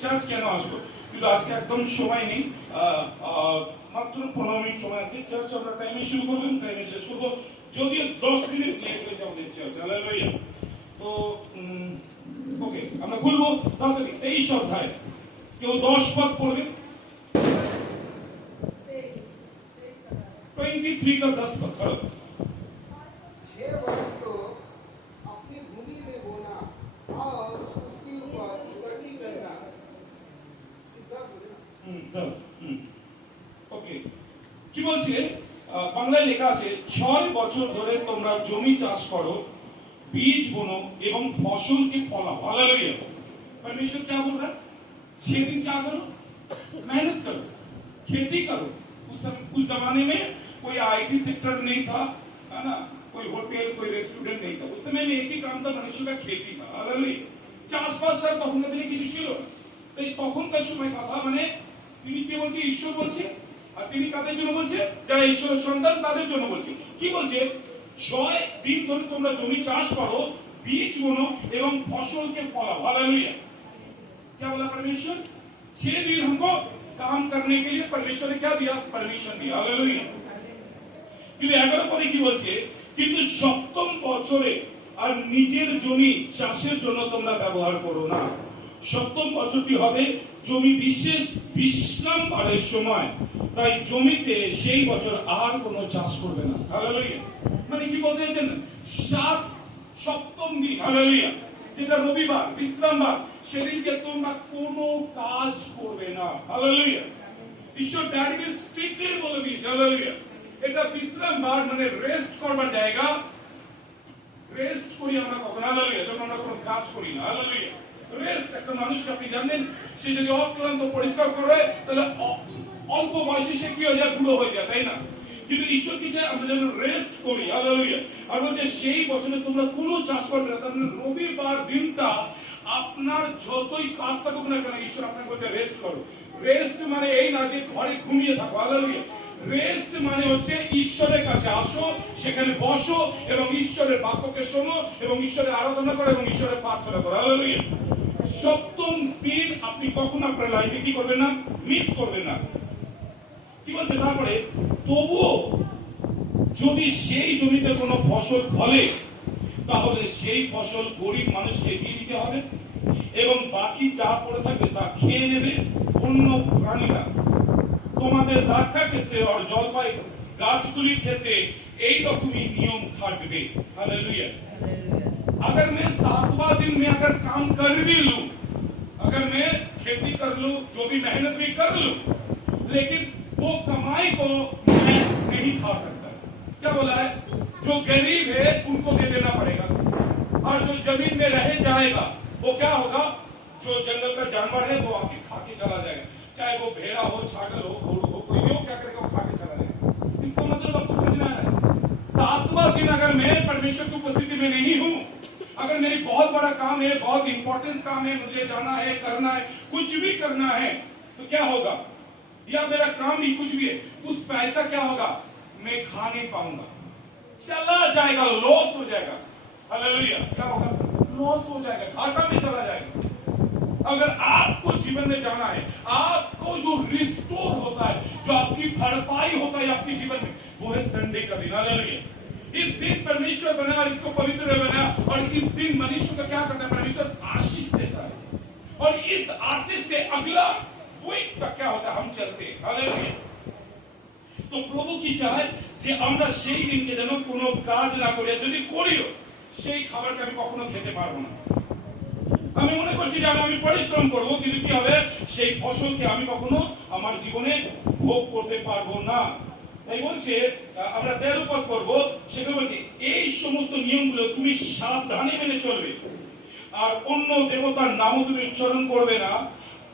Charge কেন আসবো, কিন্তু আজকে একদম সময় নেই, মাত্র 15 মিনিট সময় আছে। চার্চ আমরা টাইমে শুরু করবেন, টাইমে শেষ করবো, যদিও 10 মিনিট লেট হয়েছে আমাদের চার্চ। হালেলুয়া। তো ওকে, আমরা খুলবো তাড়াতাড়ি 23 অধ্যায়। কেউ 10 পদ পড়বে? 23 का 10 पद पढ़ो। 6 वर्ष तो अपनी भूमि में बोना और उसके ऊपर इकट्ठी करना। 10 ওকে, কি বলছে? বাংলায় লেখা আছে 6 বছর ধরে তোমরা জমি চাষ করো, बीज बोनो एवं फसल के फलाओ। हालेलुया। परमेश्वर क्या बोल रहा है? 6 दिन क्या करो? मेहनत करो, खेती करो। उस जमाने में कोई आईटी सेक्टर नहीं था, है ना, कोई होटल, कोई रेस्टोरेंट नहीं था। उस समय में एक ही काम था, मनुष्य का खेती था। हालेलुया। চাষবাস ছাড়া তখনকার দিনে কিছু ছিল না। তাই তখনকার সময় কথা মানে তিনি কি বলছে? ঈশ্বর বলছে। আর তিনি কাদের জন্য বলছে? যারা ঈশ্বরের সন্তান তাদের জন্য বলছে। কি বলছে? 6 दिन ধরে তোমরা জমি চাষ করো, बीज बोनो एवं फसल के फलाओ। हालेलुया। क्या बोला परमेश्वर? 6 दिन हमको काम करने के लिए परमेश्वर ने क्या दिया? परमिशन दिया। हालेलुया। কিন্তু 11 পরে কি বলছে? কিন্তু সপ্তম বছরে আর নিজের জমি চাষের জন্য তোমরা ব্যবহার করো না। সপ্তম বছরটি হবে জমি বিশেষ বিশ্রাম পারের সময়, তাই জমিতে সেই বছর আর কোনো চাষ করবে না। হালেলুয়া। মানে কি বলতে চাইছেন? সপ্তম দিন, হালেলুয়া, যেটা রবিবার বিশ্রামবার, সেদিনকে তোমরা কোনো কাজ করবে না। হালেলুয়া। ঈশ্বর ডাইরেক্টলি স্ট্রিক্টলি বলে দিয়েছে। হালেলুয়া। এটা বিশ্রামবার মানে রেস্ট করবার জায়গা। রেস্ট করি আমরা কখন? হালেলুয়া, যখন আমরা কোনো কাজ করি না। হালেলুয়া। রেস্ট, একটা মানুষকে আপনি জানেন, সে যদি অক্লান্ত পরিশ্রম করে তাহলে অল্প বয়সে সে কি হয়ে যায়? বুড়ো হয়ে যায়, তাই না? কিন্তু ঈশ্বর কি চায়? আমরা যেন রেস্ট করি। হালেলুয়া। আর বলছে সেই বছরে তোমরা কোনো চাষ করবে না। তার মানে রবিবার দিনটা আপনার যতই কাজ থাকুক না কেন, ঈশ্বর আপনাকে বলছে রেস্ট করো। রেস্ট মানে এই না যে ঘরে ঘুমিয়ে থাকো। হালেলুয়া। রেস্ট মানে হচ্ছে ঈশ্বরের কাছে আসো, সেখানে বসো এবং ঈশ্বরের বাক্যকে শোনো এবং ঈশ্বরের আরাধনা করো এবং ঈশ্বরের প্রার্থনা করো। হালেলুয়া। সপ্তম দিন আপনি কখনো আপনার লাইফে কি করবেন না? মিস করবেন না। কি বলছে তারপরে? তবুও যদি সেই জমিতে কোনো ফসল ফলে, তাহলে সেই ফসল গরিব মানুষকে দিয়ে দিতে হবে এবং বাকি যা পড়ে থাকবে তা খেয়ে নেবে অন্য প্রাণীরা। তোমাদের দ্রাক্ষা ক্ষেত্রে আর জলপাই গাছগুলির ক্ষেত্রে এইরকমই নিয়ম থাকবে। हालेलुया। अगर मैं 7वां दिन में अगर काम कर भी लूं, अगर मैं खेती कर लूं, जो भी मेहनत भी कर लूं, लेकिन वो कमाई को मैं नहीं खा सकता। क्या बोला है? जो गरीब है उनको दे देना पड़ेगा, और जो जमीन में रह जाएगा वो क्या होगा? जो जंगल का जानवर है वो आके खा के चला जाएगा, चाहे वो भेड़ा हो, छागल हो, घोड़ा हो, कोई भी हो, क्या करेगा? वो खा के चला जाएगा। इसका मतलब आपको समझ में आ रहा है? 7वां दिन अगर मैं परमेश्वर की उपस्थिति में नहीं हूं, अगर मेरी बहुत बड़ा काम है, बहुत इंपॉर्टेंट काम है, मुझे जाना है, करना है, कुछ भी करना है, तो क्या होगा? या मेरा काम नहीं, कुछ भी है, उस पैसा क्या होगा? मैं खा नहीं पाऊंगा, चला जाएगा, लॉस हो जाएगा। हालेलुया। क्या होगा? लॉस हो जाएगा, घाटा में चला जाएगा। अगर आपको जीवन में जाना है, आपको जो रिस्टोर होता है, जो आपकी भरपाई होता है आपके जीवन में, वो है संडे का दिन। हालेलुया। इस दिन परमेश्वर बना और इसको पवित्र बना, और इस दिन मनुष्य को क्या करता है? परमेश्वर आशीष देता है, और इस आशीष से अगला वीक तक क्या होता है? हम चलते हैं। हालेलुया। তো প্রভু কি চায়? যে আমরা সেই দিনকে যেন কোনো কাজ না করে, যদি করিও সেই খাবারকে আমি কখনো খেতে পারবো না। আমি মনে করছি যে আমি পরিশ্রম করব, কিন্তু কি হবে? সেই ফসলকে আমি কখনো আমার জীবনে ভোগ করতে পারবো না। তাই বলছে আমরা 13 পদ পড়ব, সেখানে বলছে এই সমস্ত নিয়মগুলো তুমি সাবধানে মেনে চলবে, আর অন্য দেবতার নামও তুমি উচ্চারণ করবে না,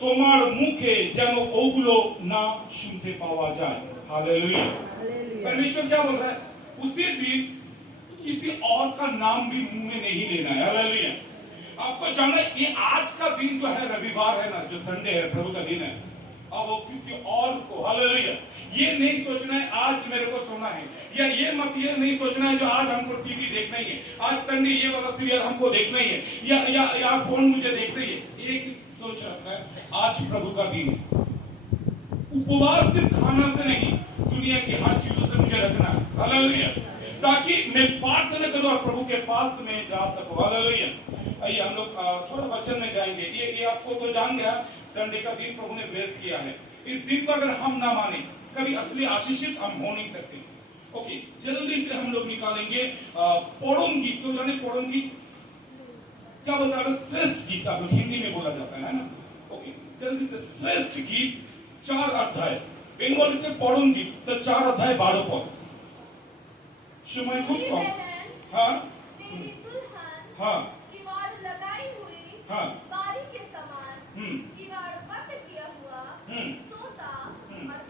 তোমার মুখে যেন ওগুলো না শুনতে পাওয়া যায়। हालेलुया। परमेश्वर क्या बोल रहा है? उसी दिन किसी और का नाम भी मुंह में नहीं लेना है। हालेलुया। आपको जानना ये आज का दिन जो है, रविवार है ना, जो संडे है, प्रभु का दिन है, अब वो किसी और को, हालेलुया, ये नहीं सोचना है आज मेरे को सोना है, या ये नहीं सोचना है जो आज हमको टीवी देखना ही है, आज संडे ये वाला सीरियल हमको देखना ही है, या फोन मुझे देखना ही है। एक सोच रखा है आज प्रभु का दिन है। उपवास सिर्फ खाना से नहीं, दुनिया की हर चीजों से मुझे रखना है। हालेलुया। ताकि मैं प्रार्थना करूं और प्रभु के पास में जा सकूं। हालेलुया। आइए हम लोग थोड़ा वचन में जाएंगे। ये आपको तो जान गया, संडे का दिन प्रभु ने ब्लेस किया है। इस दिन को अगर हम ना माने, कभी असली आशीषित हम हो नहीं सकते। ओके, जल्दी से हम लोग निकालेंगे पौड़म गीत को। जाने पौड़म गीत क्या बोलता है? श्रेष्ठ गीत आप लोग हिंदी में बोला जाता है ना। ओके, जल्दी से श्रेष्ठ गीत 4 अध्याय बेंगल के पौड़म गीत तो 4 अध्याय 12 पद। समय खूब कम। हाँ मेरी दुल्हन हाँ किवाड़ लगाई हुई हाँ बारी के समान, किवाड़ बंद किया हुआ सोता और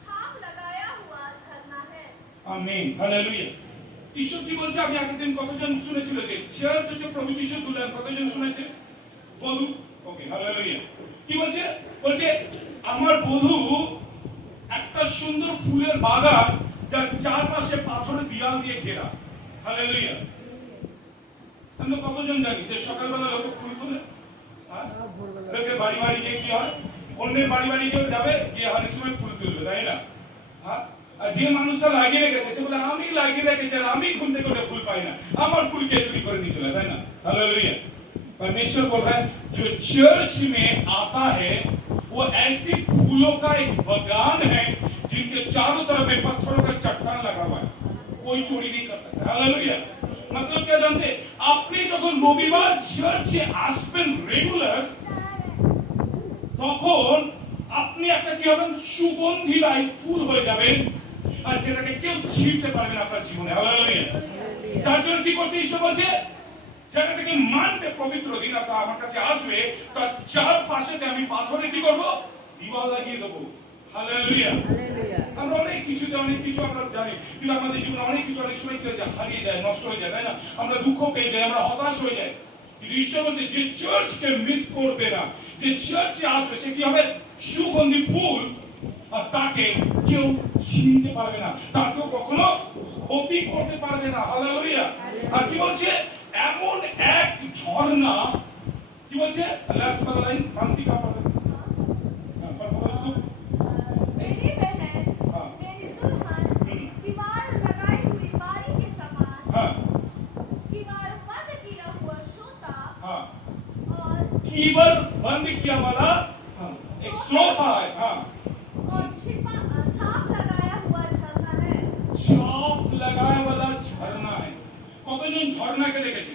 छाप लगाया हुआ झरना है। आमीन। हालेलुया। ঈশ্বর কি বলছে আমি আগের দিন কতজন শুনেছিল যে চার্চ হচ্ছে প্রভু যিশুর দুলার, কতজন শুনেছে? বধূ। ওকে, হালেলুয়া। কি বলছে? বলছে আমার বধূ একটা সুন্দর ফুলের বাগান যার চারপাশে পাথরের দেয়াল দিয়ে ঘেরা। হালেলুয়া। আমরা কতজন জানি যে সকালবেলা লোক ফুল তুলে? হ্যাঁ, লোকে বাড়ি বাড়ি গিয়ে কি হয়? অন্যের বাড়ি বাড়ি গিয়ে যাবে, গিয়ে অনেক সময় ফুল তুলবে, তাই না? হ্যাঁ, আর যে মানুষটা লাগিয়ে রেখেছে সে বলে আমি লাগিয়ে রেখেছি আর আমি ঘুম থেকে উঠে ফুল পাই না, আমার ফুল কে চুরি করে নিয়ে চলে, তাই না? हालेलुया। परमेश्वर बोल रहा है जो चर्च में आता है वो ऐसी फूलों का एक बगान है जिनके चारों तरफ में पत्थरों का चट्टान लगा हुआ है, कोई चोरी नहीं कर सकता। हालेलुया। मतलब क्या जानते? আপনি যখন রবিবার চার্চে আসবেন রেগুলার, তখন আপনি একটা কি হবেন? সুগন্ধি লাই ফুল হয়ে যাবেন, আর যেটাকে কেউ ছিঁড়তে পারবে না আপনার জীবনে। হালেলুয়া। তার জন্য কি করছে ঈশ্বর? বলছে যেটাকে মানবে পবিত্র দিন আপনার আমার কাছে আসবে, তার চারপাশে আমি পাথরে কি করবো? দিওয়াল লাগিয়ে দেবো। হালেলুয়া। আমরা অনেক কিছুতে অনেক কিছু আমরা জানি, কিন্তু আমাদের জীবনে অনেক কিছু অনেক সময় কি হয়ে যায়? হারিয়ে যায়, নষ্ট হয়ে যায়, তাই না? আমরা দুঃখ পেয়ে যাই, আমরা হতাশ হয়ে যাই। কিন্তু ঈশ্বর বলছে যে চার্চকে মিস করবে না, যে চার্চে আসবে সে কি হবে? সুগন্ধি ফুল, আর তাকে কেউ ছিনতে পারবে না, তাকেও কখনো ক্ষতি করতে পারবে না। হালেলুয়া। আর কি বলছে? এমন এক ঝর্ণা, কি বলছে? লাস্ট वाला लाइन फांसी का पढ़ो। हां, पढ़ो उसको। मेरी बहन हाँ। मेरी दुल्हन किवाड़ लगाई हुई बारी के समान, हां किवाड़ बंद किया हुआ सोता हां और कीवर बंद किया वाला हां एक श्लोक है। हां, छिपा छाप लगाया हुआ झरना है। छाप लगाया वाला झरना है। কতজন ঝর্ণাকে দেখেছে?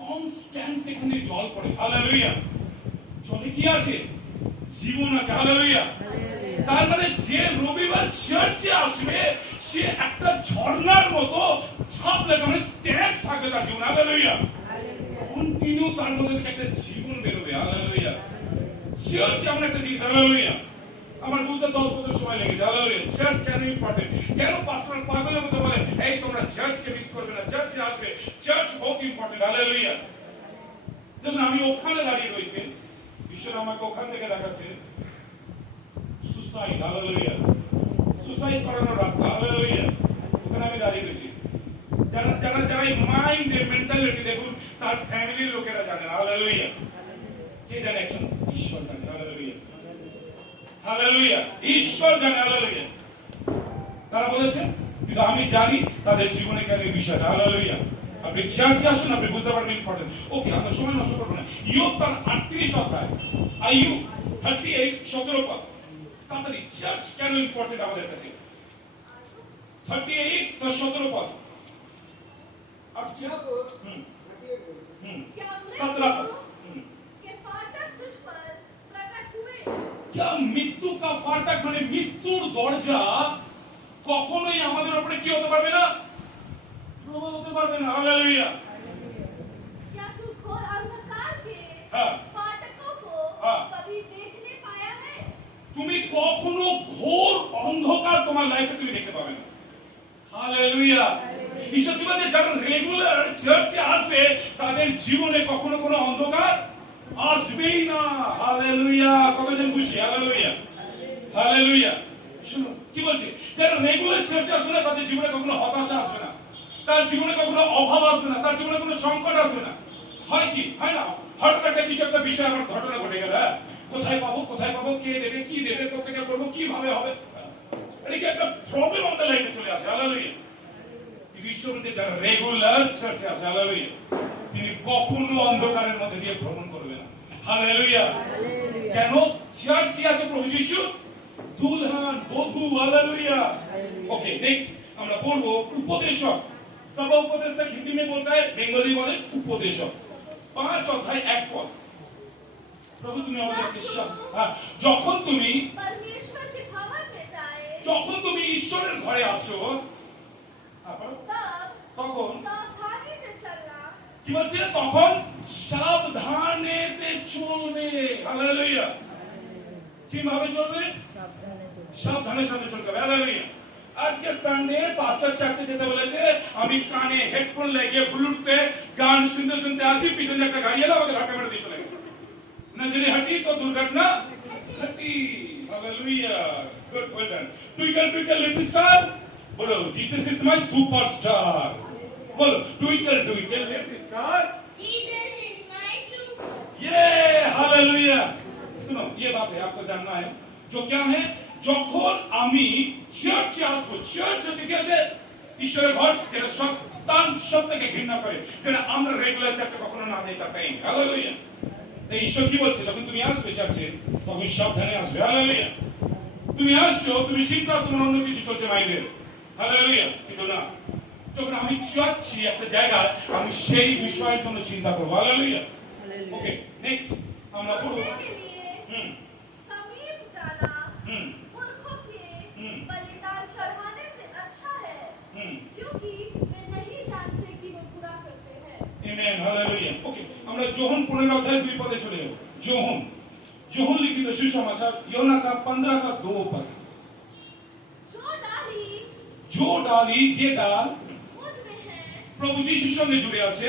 কনস্ট্যান্ট সেখানে জল পড়ে। হালেলুয়া। জলে কি আছে? জীবন আছে। হালেলুয়া। তার মানে যে রবিবার চার্চে আসবে সে একটা ঝর্ণার মতো ছাপ লাগা, মানে স্ট্যাম্প থাকবে তার জীবন। হালেলুয়া। কন্টিনিউ তার মধ্যে থেকে একটা জীবন বেরোবে। হালেলুয়া। চার্চ এমন একটা জিনিস। হালেলুয়া। আমার বুঝতে 10 বছর সময় লেগেছে। হালেলুয়া। চার্চ কেন ইম্পর্টেন্ট? কেন পাস্টর পাগলের মতো বলে এই তোমরা চার্চকে মিস করবে না, চার্চে আসবে, চার্চ বহুত ইম্পর্টেন্ট। হালেলুয়া। দেখুন আমি ওখানে দাঁড়িয়ে রয়েছে, ঈশ্বর আমাকে ওখান থেকে দেখাচ্ছে সুসাইড। হালেলুয়া। সুসাইড করানোর রাস্তা। হালেলুয়া। ওখানে আমি দাঁড়িয়ে রয়েছি। যারা যারা যারা এই মাইন্ড এর মেন্টালিটি দেখুন তার ফ্যামিলির লোকেরা জানে। হালেলুয়া। কে জানে? একজন ঈশ্বর জানে। হালেলুয়া। হালেলুয়া। ঈশ্বর জানে। হালেলুয়া। তারা বলেছেন কিন্তু আমি জানি তাদের জীবনে কেন এই বিষয়টা। হালেলুয়া। আপনি চার্চে আসুন, আপনি বুঝতে পারবেন ইম্পর্টেন্ট। ওকে, আমরা সময় নষ্ট করবো না। ইয়োব তার 38 অধ্যায়, আইয়ুব 38 17 পদ। তাড়াতাড়ি চার্চ কেন ইম্পর্টেন্ট আমাদের কাছে? 38 তো 17 পদ। अब जब হুম हटिए बोलो। হুম क्या 17 পদ। के फाटक तुझ पर प्रकट हुए? क्या মৃত্যু का फाटक মানে মৃত্যুর দরজা কখনোই আমাদের উপরে কি হতে পারবে না? প্রভাব হতে পারবে না। হালেলুয়া। क्या तू घोर अंधकार के हाँ। फाटकों को हाँ। कभी देखने पाया है? তুমি কখনো ঘোর অন্ধকার তোমার লাইফে তুমি দেখতে পাবে না। হালেলুয়া। ঈশ্বর কি বলছে? যারা রেগুলার চার্চে আসবে তাদের জীবনে কখনো কোনো অন্ধকার আসবেই না। হালেলুয়া। কতজন খুশি? হালেলুয়া। হালেলুয়া। শুনুন কি বলছে? যারা রেগুলার চার্চে আসবে না তাদের জীবনে কখনো হতাশা আসবে না, তার জীবনে কখনো অভাব আসবে না, তার জীবনে কোনো সংকট আসবে না। হয় কি? হয় না? হঠাৎ একটা কিছু একটা বিষয় আমার ঘটনা ঘটে গেল, হ্যাঁ? কোথায় পাবো, কে দেবে, কি দেবে, কোথায় করবো, কিভাবে হবে, এটা কি একটা প্রবলেম আমাদের লাইফে চলে আসে। হালেলুয়া। ঈশ্বর বলছে যারা রেগুলার চার্চে আসে, হালেলুয়া, তিনি কখনো অন্ধকারের মধ্যে দিয়ে ভ্রমণ করবে না। হালেলুয়া। কেন? চার্চ কি আছে? প্রভু যিশু দুলহান, বধূ। हालेलुया। ओके, नेक्स्ट আমরা পড়বো উপদেশক। সভা উপদেশক হিন্দি में बोलता है, बेंगली बोले उपदेशक। 5 অধ্যায় 1 পদ। প্রভু তুমি আমাদেরকে যখন তুমি परमेश्वर के भवन में जाए, যখন তুমি ঈশ্বরের ঘরে আসো, तब তখন सावधानी से चलना, কি বলছে? তখন সাবধানেতে চলবে। হালেলুয়া। কিভাবে চলবে? সাবধানের সাথে চলতে হবে। হালেলুয়া। আজকে সানডে পাস্টার চার্চে যেতে বলেছে, আমি কানে হেডফোন লাগিয়ে ব্লুটুথে গান শুনতে শুনতে আসি, পিছনে একটা গাড়ি এলো, আমাকে ধাক্কা মেরে দিয়ে চলে গেল। নজরে हटी तो दुर्घटना घटी। Hallelujah. Good, well done. Twinkle twinkle little star, बोलो जीसस इज माय सुपरस्टार। बोलो twinkle twinkle little star, Jesus is my super। ये हालेलुया। सुनो, ये बात है आपको जानना है, जो क्या है, যখন আমি চার্চে আসবো, চার্চ হচ্ছে কি আছে? ঈশ্বরের ঘর, যেটা সন্তান সত্যকে ঘৃণা করে, যেটা আমরা রেগুলার চার্চে কখনো না যেতে পারি। হালেলুয়া। তাই ঈশ্বর কি বলছে? যখন তুমি আসবে চার্চে, তখন সাবধানে আসবে। হালেলুয়া। তুমি আসছো, তুমি চিন্তা, তোমার অন্য কিছু চলছে মাইন্ডে। হালেলুয়া। কিন্তু না, যখন আমি যাচ্ছি একটা জায়গায়, আমি সেই বিষয়ের জন্য চিন্তা করবো। হালেলুয়া। ওকে, নেক্সট আমরা পড়বো। सुनने के लिए समीप जाना मूर्खों के बलिदान चढ़ाने से अच्छा है, क्योंकि वे नहीं जानते कि वो बुरा करते हैं। আমেন। হালেলুয়া। ওকে, আমরা যোহন 15 অধ্যায় 2 পদে চলে যাব। যোহন লিখিত সুসমাচার, योना का 15 का 2 पद। जो डाली যে ডাল मुझ में है প্রভু যিশুর সঙ্গে জুড়ে আছে,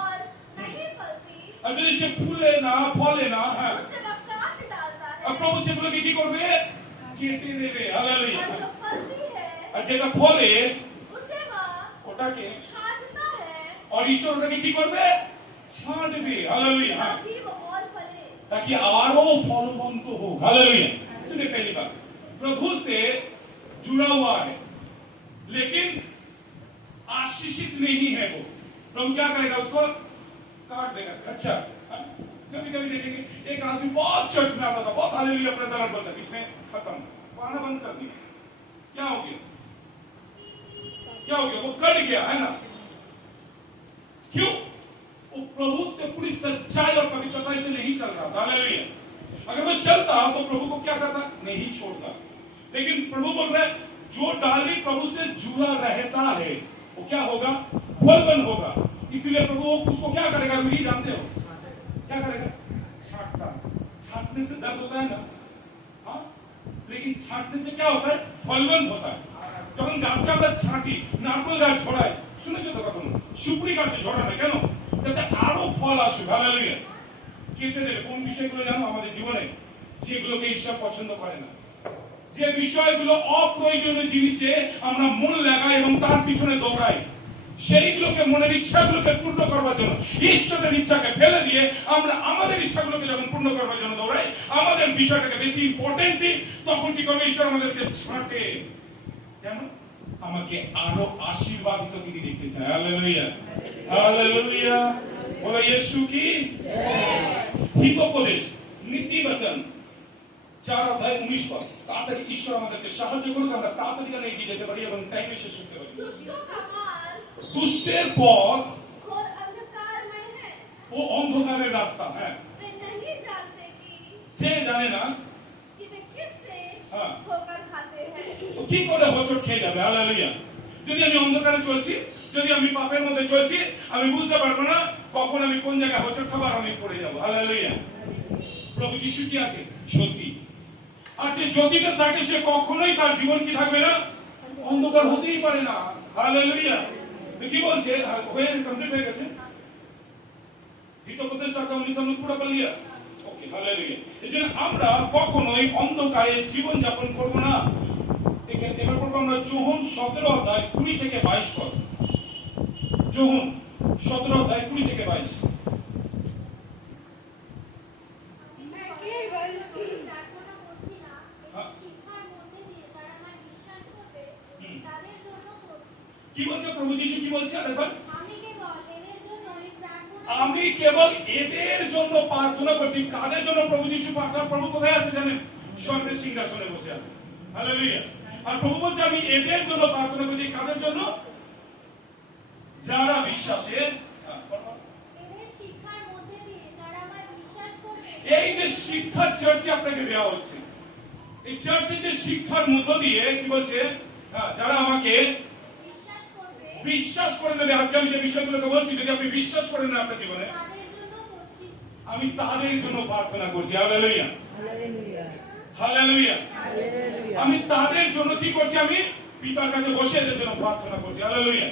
और नहीं फलती, আর যদি সে ফুলে না, ফলে না, হ্যাঁ, उसे वह काट डालता আর है, প্রভু সেগুলোকে কি করবে? কেটে দেবে। হালেলুয়া। और जो फलती है আর যেটা ফলে, उसे वह ওটাকে, छांटता है, আর ঈশ্বর ওটাকে কি করবে? ছাঁটবে। হালেলুয়া। ताकि वो और फले। ताकि आरो फलवंत हो। हालेलुया। सुनिए, पहली बात, प्रभु से जुड़ा हुआ है लेकिन आशीषित नहीं है वो, प्रभु क्या करेगा? उसको काट देगा, खच्चर। कभी कभी देखेंगे एक आदमी बहुत चर्च में आता था, बहुत हालेलुया प्रेज़ बोलता, बीच में खत्म, पाना बंद कर दिया। क्या हो गया? क्या हो गया? वो कट गया, है ना? क्यों? वो प्रभु के पूरी सच्चाई और पवित्रता से नहीं चल रहा था। हालेलुया। अगर वो चलता तो प्रभु को क्या करता? नहीं छोड़ता। लेकिन प्रभु बोल रहे, जो डाली प्रभु से जुड़ा रहता है, वो क्या होगा? फलवान होगा। इसलिए प्रभु उसको क्या करेगा? वही जानते हो क्या करेगा? छांटता। छांटने से दर्द होता है ना, हाँ, लेकिन छांटने से क्या होता है? फलवंत होता है। যখন গাছকে আমরা ছাঁটি, নারকেল গাছ ছড়াই, শুনেছো তো কখনো? সুপুরি গাছে ছড়ানো কেন? যাতে আরো ফল আসুক। হালেলুয়া। কেটে দেবে কোন বিষয়গুলো জানো আমাদের জীবনে? যেগুলোকে ঈশ্বর পছন্দ করে না, যে বিষয়গুলো অপ্রয়োজনীয় জিনিসে আমরা মন লাগাই এবং তার পিছনে দৌড়াই, সেইগুলোকে, মনের ইচ্ছাগুলোকে পূর্ণ করবার জন্য ঈশ্বরের ইচ্ছাকে ফেলে দিয়ে আমরা আমাদের ইচ্ছাগুলোকে যখন পূর্ণ করবার জন্য দৌড়াই, আমাদের বিষয়টাকে বেশি ইম্পর্টেন্ট দিই, তখন কি করবে? ঈশ্বর আমাদেরকে ছাঁটে। কেন? আমাকে আরো আশীর্বাদিত তিনি দেখতে চায়। হালেলুয়া। হালেলুয়া। বলো ইয়েশু কি জয়। হিতোপদেশ, নীতি বচন 4 অধ্যায় 19 পদ। তাড়াতাড়ি ঈশ্বর আমাদেরকে সাহায্য করুক, আমরা তাড়াতাড়ি যেন এগিয়ে যেতে পারি এবং টাইমে শেষ করতে পারি। दुष्टों का मार्ग দুষ্টের পথ घोर अंधकार में है, ও অন্ধকারের রাস্তা। হ্যাঁ, वे नहीं जानते कि সে জানে না वे किससे हाँ। ठोकर खाते हैं। ও কি করে হোঁচট খেয়ে যাবে। হালেলুয়া। যদি আমি অন্ধকারে চলছি, যদি আমি পাপের মধ্যে চলছি, আমি বুঝতে পারবো না কখন আমি কোন জায়গায় হোঁচট খাবার আমি পড়ে যাবো। হালেলুয়া। প্রভু যিশু কি আছে? জ্যোতি। আর যে জ্যোতিতে থাকে সে কখনোই তার জীবন কি থাকবে না? অন্ধকার হতেই পারে না। হালেলুয়া। কি বলছে? হয়ে কমপ্লিট হয়ে গেছে। হিতোপদেশ শাখা 19 আমরা পুরো পড়ে লিয়া। ওকে, হালেলুয়া। এজন্য আমরা কখনোই অন্ধকারে জীবন যাপন করব না। এবার পড়বো আমরা যোহন 17 অধ্যায় 20 থেকে 22 পদ। যোহন 17 অধ্যায় 20 থেকে 22। কি বলছে প্রভু যিশু, কি বলছে দেখুন, আমি কেবল এদের জন্য আমি কেবল এদের জন্য প্রার্থনা প্রার্থনা করছি। কাদের জন্য প্রভু যিশু প্রার্থনা? প্রভু কোথায় আছে জানেন? স্বর্গের সিংহাসনে বসে আছে। হালেলুয়া। আর প্রভু বলছে আমি এদের জন্য প্রার্থনা করছি। কাদের জন্য? যারা বিশ্বাসে, এদের শিক্ষার মধ্যে দিয়ে যারা আমায় বিশ্বাস করবে, এই যে শিক্ষা চার্চে আপনাকে দেওয়া হচ্ছে, এই চার্চের যে শিক্ষার মধ্য দিয়ে কি বলছে, যারা আমাকে বিশ্বাস করবে, বিশ্বাস করে নেবে। আজকে আমি যে বিষয়গুলোকে বলছি, যদি আপনি বিশ্বাস করেন না আপনার জীবনে, তাদের জন্য করছি। আমি তাদের জন্য প্রার্থনা করছি। Hallelujah, Hallelujah. হালেলুয়া। Hallelujah. আমি তাদের জন্য কি করছি? আমি পিতার কাছে বসে এদের জন্য প্রার্থনা করছি। হালেলুয়া।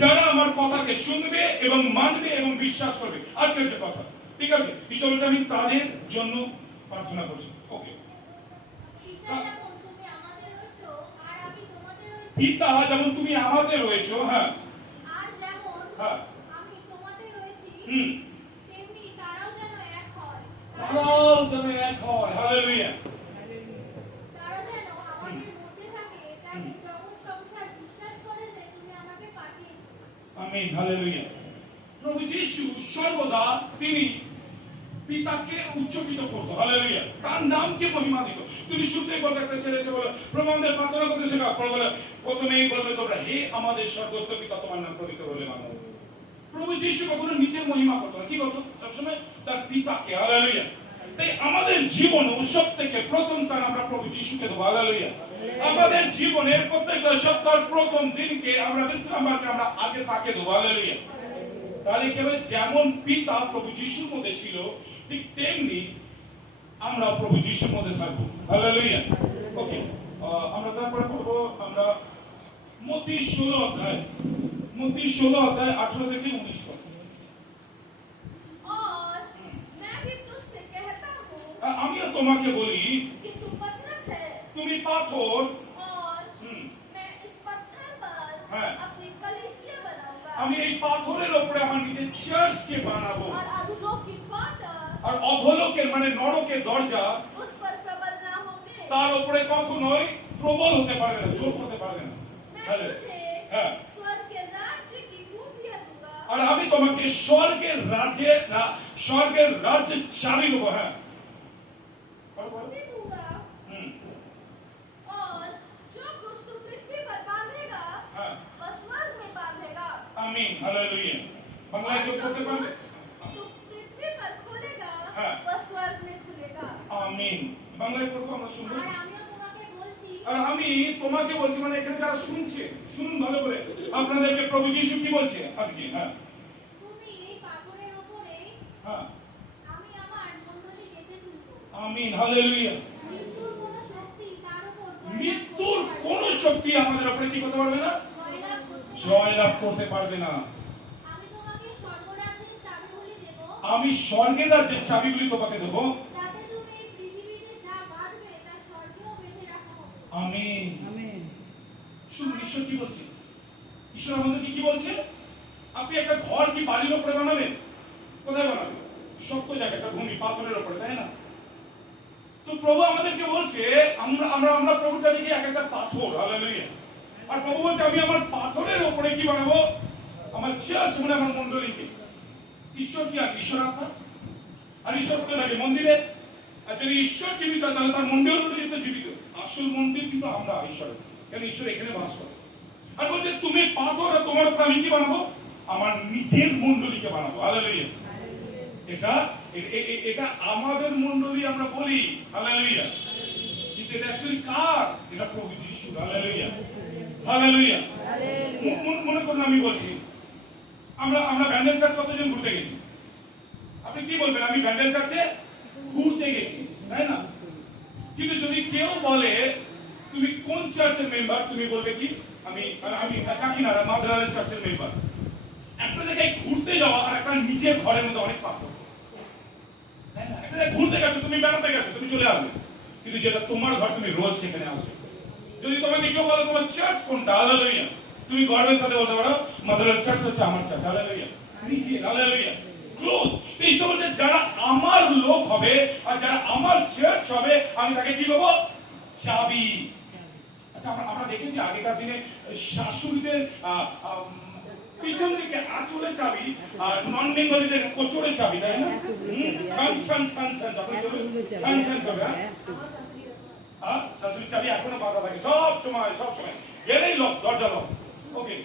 যারা আমার কথাকে শুনবে এবং মানবে এবং বিশ্বাস করবে। আজকের যে কথা, ঠিক আছে, ঈশ্বর বলছে আমি তাদের জন্য প্রার্থনা করছি। ওকে, পিতা যেমন তুমি আমাদের রয়েছো আর আমি তোমাদের রয়েছি, পিতা যেমন তুমি আমাদের রয়েছো, হ্যাঁ আর যেমন হ্যাঁ, আমি তোমাদের রয়েছি, হুম, তেমনি তারাও যেন এক হয়। তারাও যেন এক হয়। হালেলুয়া। তারা যেন আমাদের মধ্যে থাকে, যাতে জগৎ সংসার বিশ্বাস করে যে তুমি আমাকে পাঠিয়েছো। আমিন। হালেলুয়া। প্রভু যিশু সর্বদা তিনি পিতাকে উচ্চকিত করতো। হালেলুয়া। তার নামকে মহিমা দিত। তুমি শুনতেই বলতে, একটা ছেলে এসে বলে প্রভু আমাদের প্রার্থনা করতে শেখা। প্রথমেই বলবে তোমরা, হে আমাদের স্বর্গস্থ পিতা তোমার নাম পবিত্র বলে মানো। প্রভু যিশু কখনো নিজের মহিমা করতো না, কি করতো? সবসময় তার পিতাকে। হালেলুয়া। তাই আমাদের জীবন সব থেকে প্রথম স্থান আমরা প্রভু যিশুকে দেবো। হালেলুয়া। আমাদের জীবনের প্রত্যেকটা সপ্তাহের প্রথম দিনকে আমরা বিশ্রামবারকে আমরা আগে তাকে দেবো। হালেলুয়া। তাহলে কি হবে? যেমন পিতা প্রভু যিশুর মধ্যে ছিল, ঠিক তেমনি আমরা প্রভু যিশুর মধ্যে থাকবো। হালেলুয়া। ওকে, আমরা তারপরে পড়বো আমরা মত্তি 16 অধ্যায়, মত্তি 16 অধ্যায় 18 থেকে 19 পর্যন্ত। और मैं भी तुझसे कहता हूँ আমিও তোমাকে বলি कि तू पतरस है, তুমি পাথর, और হুম, मैं इस पत्थर पर हाँ। अपनी कलीसिया बनाऊंगा, আমি এই পাথরের উপরে আমার নিজের চার্চকে বানাবো। और अधोलोक की फाटक আর অধোলোকের মানে নরকের দরজা उस पर प्रबल ना होंगे। তার উপরে কখনোই প্রবল হতে পারবে না, জোর করতে পারবে না। मैं হ্যালো। तुझे হ্যাঁ। स्वर्ग के राज्य की पूंजियां दूंगा, আর আমি তোমাকে স্বর্গের রাজ্যের চাবি দেবো। হ্যাঁ, भी दूंगा, হুম, और जो कुछ तू पृथ्वी पर बांधेगा हाँ। वह स्वर्ग में बांधेगा, আমিন। হালেলুয়া। বাংলায় और যোগ जो করতে পারবে? कुछ तू पृथ्वी पर खोलेगा हाँ। वह स्वर्ग में खुलेगा। আমিন। বাংলায় করবো, আমরা শুনবো। আর আমিও তোমাকে বলছি, আর আমি তোমাকে বলছি, মানে এখানে যারা শুনছে শুনুন ভালো করে, আপনাদেরকে প্রভু যিশু কি বলছে আজকে। হ্যাঁ তুমি এই পাথরের উপরে হ্যাঁ, আমি আমার মণ্ডলী গেঁথে তুলব। আমিন। হালেলুয়া। মৃত্যুর কোনো শক্তি তার উপর মৃত্যুর কোন শক্তি আমাদের উপরে কি করতে পারবে না? জয়লাভ করতে পারবে না। আমি তোমাকে স্বর্গরাজ্যের চাবিগুলি দেব, আমি স্বর্গের রাজ্যের চাবিগুলি তোমাকে দেবো। যাতে তুমি পৃথিবীতে যা বাঁধবে তা স্বর্গেও বেঁধে রাখা হবে। আমিন। Amen. শুনুন ঈশ্বর কি বলছে। ঈশ্বর আমাদেরকে কি বলছে? আপনি একটা ঘর কি বাড়ির উপরে বানাবেন? কোথায় বানাবেন? শক্ত জায়গা, একটা ভূমি, পাথরের উপরে, তাই না? তো প্রভু আমাদেরকে বলছে আমরা আমরা আমরা প্রভুর কাছে গিয়ে এক একটা পাথর। হালেলুয়া। আর প্রভু বলছে আমি আমার পাথরের উপরে কি বানাবো? আমার চার্চ, মানে আমার মণ্ডলীকে। ঈশ্বর কি আছে? ঈশ্বর আত্মা। আর ঈশ্বর কোথায় থাকে? মন্দিরে। আর যদি ঈশ্বর জীবিত হয়, তাহলে তার মন্দির তো জীবিত। আসল মন্দির কিন্তু আমরা ঈশ্বরের, কেন ঈশ্বর এখানে বাস করে। আর বলছে তুমি পাথর, আর তোমার উপর আমি কি বানাবো? আমার নিজের মণ্ডলীকে বানাবো। হালেলুয়া। এটা আমাদের মণ্ডলী আমরা বলি। হালেলুয়া। কিন্তু এটা অ্যাকচুয়ালি কার? এটা প্রভু যিশু। হালেলুয়া। হালেলুয়া। মনে করুন আমি বলছি আমরা ব্যান্ডেল চার্চ কতজন ঘুরতে গেছি? আপনি কি বলবেন? আমি ব্যান্ডেল চার্চে ঘুরতে গেছি, তাই না? কিন্তু যদি কেউ বলে তুমি কোন চার্চের মেম্বার, তুমি বলবে কি আমি কাকিনাড়া মাদ্রালের চার্চের মেম্বার। একটা জায়গায় ঘুরতে যাওয়া আর একটা নিজের ঘরের মধ্যে অনেক পার্থক্য, তাই না? একটা জায়গায় ঘুরতে গেছো, তুমি বেড়াতে গেছো, তুমি চলে আসবে। কিন্তু যেটা তোমার ঘর, তুমি রোজ সেখানে আসবে। যদি তোমাকে কেউ বলে তোমার চার্চ কোনটা, হালেলুয়া, তুমি গর্বের সাথে বলতে পারো মাদ্রালের চার্চ হচ্ছে আমার চার্চ। হালেলুয়া। নিজে। হালেলুয়া। ক্লোজ। ঈশ্বর বলছে যারা আমার লোক হবে আর যারা আমার চার্চ হবে, আমি তাকে কি দেবো? চাবি। আচ্ছা আমরা দেখেছি আগেকার দিনে শাশুড়িদের পিছন দিকে আঁচলে চাবি আর নন বেঙ্গলিদের কোচরে চাবি, তাই না? ছান ছান ছান ছান যখন চলে ছান ছান চলে। হ্যাঁ, শাশুড়ির চাবি এখনো বাধা থাকে সব সময় গেলেই লক, দরজা লক। ওকে,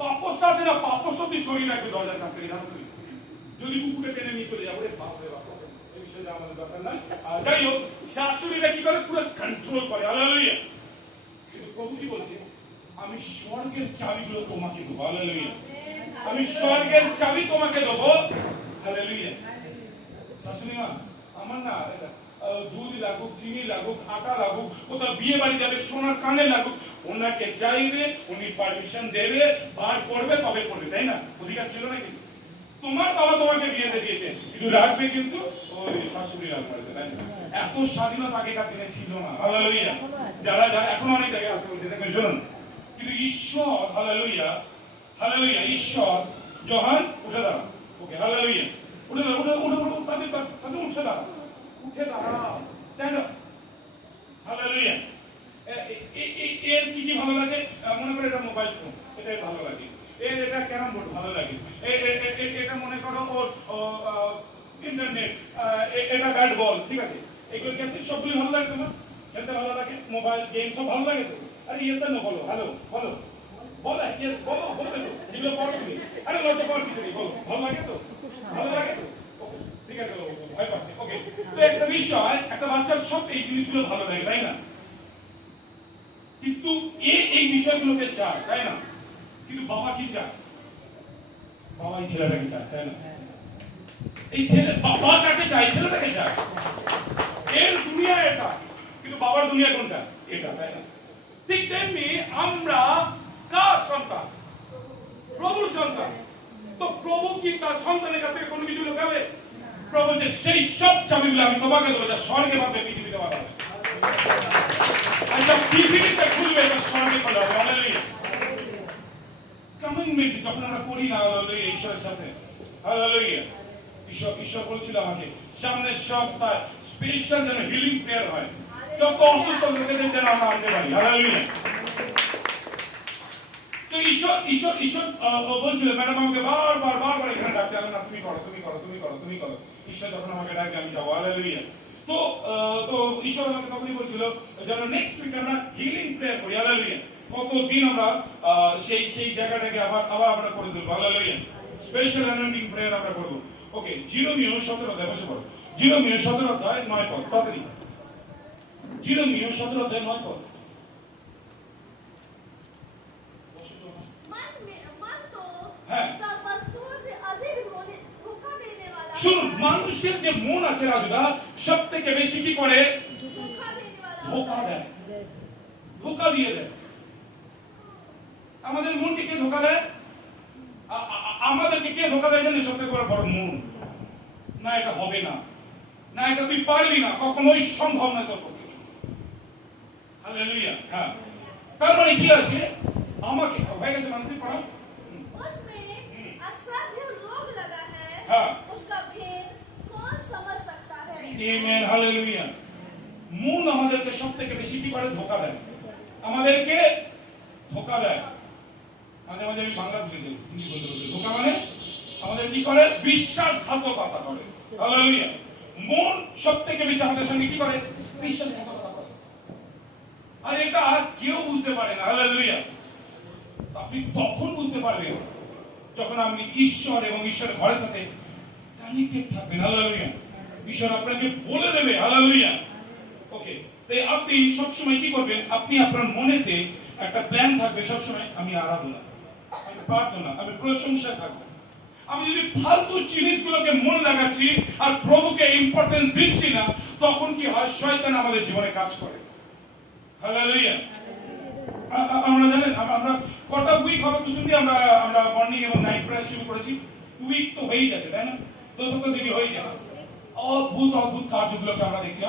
পাপোসটা আছে না, পাপোসটা তুই সরিয়ে রাখবি দরজার কাছ থেকে, জানো তুই? যদি কুকুরকে টেনে নিয়ে চলে যাবো, রে বাপ রে বাপ, এই বিষয়ে আমাদের দরকার নাই। যাই হোক, শাশুড়িরা কি করে, পুরো কন্ট্রোল করে। হালেলুয়া। কিন্তু প্রভু কি বলছে, আমি স্বর্গের চাবিগুলো তোমাকে দেবো। হালেলুয়া। আমি স্বর্গের চাবি তোমাকে দেবো। হালেলুয়া। শাশুড়ি মা, আমার না দুধ লাগুক, চিনি লাগুক, আটা লাগুক, কোথাও বিয়ে বাড়ি যাবে, সোনার কানে লাগুক, ওনাকে চাইবে, উনি পারমিশন দেবে, বার করবে, তবে করবে, তাই না? অধিকার ছিল না কিন্তু। তোমার বাবা তোমাকে বিয়েতে দিয়েছে, কিন্তু রাখবে কিন্তু ওই শাশুড়ি রাখবে, তাই না? এত স্বাধীনতা আগেকার দিনে ছিল না। হালেলুয়া। যারা এখন অনেক জায়গায় আছে বলছে, দেখবেন শুনুন, কিন্তু ঈশ্বর, হালেলুয়া, হালেলুয়া, ঈশ্বর, যোহান উঠে দাঁড়া। ওকে, হালেলুয়া, উঠে দাঁড়া, তাদের উঠে দাঁড়া, উঠে দাঁড়াও, স্ট্যান্ড আপ। হালেলুয়া। এর কি কি ভালো লাগে? মনে করে এটা মোবাইল ফোন, এটাই ভালো লাগে। এটা ক্যারাম বোর্ড ভালো লাগে। এটা মনে করো ওর ইন্টারনেট, এটা ব্যাট বল, ঠিক আছে? এগুলো কি আছে? সবগুলি ভালো লাগে তোমার? খেলতে ভালো লাগে? মোবাইল গেম সব ভালো লাগে তো? আরে ইয়েস না বলো, হ্যালো বলো, বলো ইয়েস, বলো, বলবে তো, যেগুলো পড়ো তুমি। আরে লজ্জা পাওয়ার কিছু নেই, বলো ভালো লাগে তো, ভালো লাগে তো? ঠিক আছে, ভয় পাচ্ছে। ওকে, তো একটা বিষয়, একটা বাচ্চার সব এই জিনিসগুলো ভালো লাগে, তাই না? কিন্তু এই বিষয়গুলোকে চায়, তাই না? কিন্তু বাবা কি চায়? বাবা এই ছেলেটাকে চায়, তাই না? এই ছেলে, বাবা কাকে চায়? ছেলেটাকে চায়। এর দুনিয়া এটা, কিন্তু বাবার দুনিয়া কোনটা? এটা, তাই না? ঠিক তেমনি আমরা কার সন্তান? প্রভুর সন্তান। তো প্রভু কি তার সন্তানের কাছ থেকে কোনো কিছু লুকাবে? প্রভু যে সেই সব চাবিগুলো আমি তোমাকে দেবো, যা স্বর্গে পাবে, পৃথিবীতে পাবে। আর যা পৃথিবীতে খুলবে, তা স্বর্গে খোলা হবে। হালেলুয়া। কমিটমেন্ট যখন আমরা করি না, হালেলুয়া, ঈশ্বরের সাথে, হালেলুয়া, ঈশ্বর বলছিল আমাকে সামনের সপ্তাহে স্পেশাল যেন হিলিং প্রেয়ার হয়, যত অসুস্থ লোকেদের যেন আমরা আনতে পারি। হালেলুয়া। তো ঈশ্বর বলছিল, ম্যাডাম আমাকে বারবার এখানে ডাকছে, না তুমি করো, তুমি করো, তুমি করো, তুমি করো। ঈশ্বর যখন আমাকে ডাকে আমি যাবো। হালেলুয়া। তো ঈশ্বর আমাকে তখনই বলছিল যেন নেক্সট উইক আমরা হিলিং প্রেয়ার করি। হালেলুয়া। কতদিন আমরা সেই জায়গাটাকে আবার আমরা করে তুলবো। হালেলুয়া। স্পেশাল অ্যানোয়েন্টিং প্রেয়ার আমরা করবো। ওকে, জিরোমিও 17 অধ্যায়, বসে পড়ো। জিরোমিও 17 অধ্যায় 9 পদ, তাড়াতাড়ি। জিরোমিও 17 অধ্যায় 9 পদ। मन तो হ্যাঁ। सब वस्तुओं से अधिक धोखा देने वाला শুনুন, মানুষের যে মন আছে রাজুদা, সব থেকে বেশি কি করে? धोखा देने वाला ধোকা দেয়, ধোকা দিয়ে দেয়। আমাদের মনকে কে ধোকা দেয়? আমাদেরকে কে ধোকা দেয় জানেন? সব থেকে বড় মন। না এটা হবে না, না এটা তুই পারবি না, কখনোই সম্ভব না তোর পক্ষে। হালেলুয়া। হ্যাঁ, তার মানে কি আছে? আমাকে হয়ে গেছে মানসিক পড়া। उसमें असाध्य रोग लगा है हाँ। उसका भेद कौन समझ सकता है? আমেন। হালেলুয়া। মন আমাদেরকে সব থেকে বেশি কি করে? ধোকা দেয়। আমাদেরকে ধোকা দেয়। মাঝে মাঝে আমি বাংলা বুঝেছি, হিন্দি বলতে বলতে। ধোকা মানে আমাদের কি করে? বিশ্বাসঘাতকতা করে। হালেলুয়া। মন সব থেকে বেশি আমাদের সঙ্গে কি করে? বিশ্বাসঘাতকতা করে। আর এটা কেউ বুঝতে পারে না। হালেলুয়া। আপনি তখন বুঝতে পারবেন যখন আপনি ঈশ্বর এবং ঈশ্বরের ঘরের সাথে কানেক্টেড থাকবেন। হালেলুয়া। ঈশ্বর আপনাকে বলে দেবে। হালেলুয়া। ওকে, তাই আপনি সবসময় কি করবেন? আপনি আপনার মনেতে একটা প্ল্যান থাকবে সবসময়, আমি আরাধনা, আমি প্রার্থনা, আমি প্রশংসা থাকবো। আমি যদি ফালতু জিনিসগুলোকে মন লাগাচ্ছি আর প্রভুকে ইম্পর্টেন্স দিচ্ছি না, তখন কি হয়? শয়তান আমাদের জীবনে কাজ করে। হালেলুয়া। আমরা জানেন, আমরা কটা উইক হবে কুসুম দিয়ে আমরা মর্নিং এবং নাইট প্রেয়ার শুরু করেছি। উইক তো হয়েই গেছে, তাই না? 2 সপ্তাহ দিকে হয়ে গেল। অদ্ভুত অদ্ভুত কার্যগুলোকে আমরা দেখছি।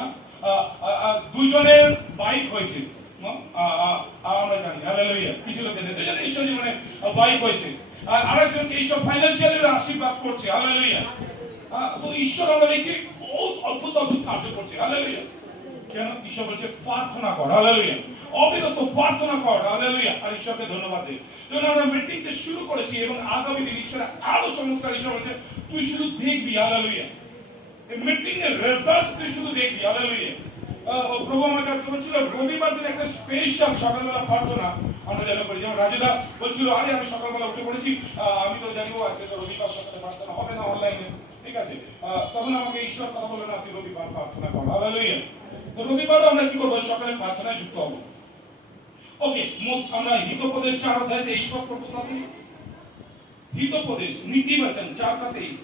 দুজনের বাইক হয়েছে, আমরা জানি। হালেলুয়া। কিছু লোকেদের দুজনের ঈশ্বর জীবনে বাইক হয়েছে, আর আরেকজনকে ঈশ্বর ফাইন্যান্সিয়ালি আশীর্বাদ করছে। হালেলুয়া। তো ঈশ্বর আমরা দেখছি বহুত অদ্ভুত অদ্ভুত কার্য করছে। হালেলুয়া। কেন? ঈশ্বর বলছে প্রার্থনা কর, হালেলুয়া, অবিরত প্রার্থনা কর, হালেলুয়া, আর ঈশ্বরকে ধন্যবাদ দে। যখন আমরা মিটিংকে শুরু করেছি এবং আগামী দিন ঈশ্বর আরো চমৎকার, ঈশ্বর বলছে তুই শুধু দেখবি, হালেলুয়া, এই মিটিং এর রেজাল্ট তুই শুধু দেখবি, হালেলুয়া। প্রভু আমার কাছে বলছিল রবিবার দিন একটা স্পেশাল সকালবেলা প্রার্থনা আমরা যেন করি। যেমন রাজুদা বলছিল আরে আমি সকালবেলা উঠে পড়েছি, আমি তো জানবো আজকে তো রবিবার সকালে প্রার্থনা হবে না অনলাইনে, ঠিক আছে। তখন আমাকে ঈশ্বর কথা বললেন আপনি রবিবার প্রার্থনা করো, হালেলুয়া। তো রবিবারও আমরা কি করবো? সকালে প্রার্থনায় যুক্ত হবো। ওকে, আমরা হিতোপদেশ 4 অধ্যায় 23 পদ পড়বো। তাহলে হিতোপদেশ, নীতি বচন 4:23।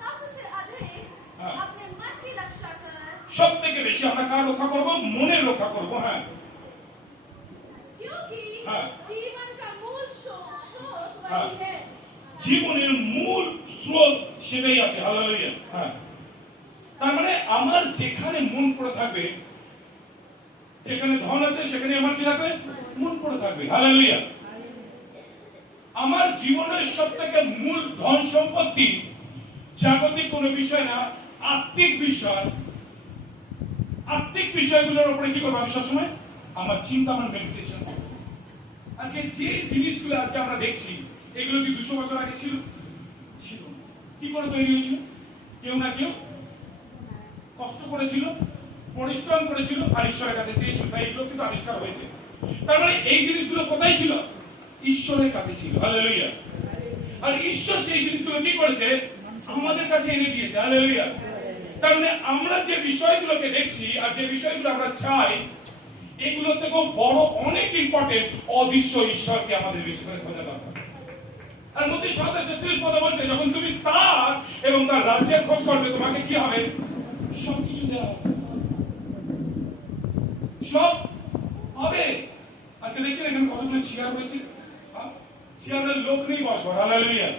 सबसे अधिक हाँ। अपने मन की रक्षा कर, সব থেকে বেশি আমরা কার রক্ষা করবো? মনের রক্ষা করবো। হ্যাঁ, क्योंकि हाँ। जीवन का मूल स्रोत हाँ। वही है। জীবনের মূল স্রোত সেটাই আছে, হালেলুয়া। হ্যাঁ, তার মানে আমার যেখানে মন পড়ে থাকবে, যেখানে ধন আছে সেখানে আমার কি থাকবে? মন পড়ে থাকবে, হালেলুয়া। আমার জীবনের সবথেকে মূল ধন সম্পত্তি জাগতিক কোনো বিষয় না, আত্মিক বিষয়। আত্মিক বিষয়গুলোর উপরে কি করবো? আমি সবসময় আমার চিন্তা, আমার মেডিটেশন করবো। আজকে যে জিনিসগুলো আজকে আমরা দেখছি, এগুলো কি 200 বছর আগে ছিল? ছিল না। কি করে তৈরি হয়েছিল? কেউ না কেউ কষ্ট করেছিল, পরিশ্রম করেছিল, আর ঈশ্বরের কাছে চেয়েছিল, তাই এগুলো কিন্তু আবিষ্কার হয়েছে। তার মানে এই জিনিসগুলো কোথায় ছিল? ঈশ্বরের কাছে ছিল, হালেলুয়া। আর ঈশ্বর সেই জিনিসগুলো কি করেছে? আমাদের কাছে এনে দিয়েছে, হালেলুয়া। তার মানে আমরা যে বিষয়গুলোকে দেখছি আর যে বিষয়গুলো আমরা চাই, এগুলো থেকেও বড় অনেক ইম্পর্টেন্ট অদৃশ্য ঈশ্বরকে আমাদের বেশি করে খোঁজা দরকার। আর মধ্যে 6:33 পদে বলছে যখন তুমি তার এবং তার রাজ্যের খোঁজ করবে, তোমাকে কি হবে? সবকিছু দেওয়া হবে, সব হবে। আজকে দেখছেন এখানে কতগুলো চেয়ার হয়েছে, চেয়ারের লোক নেই বসবার, হালেলুয়া।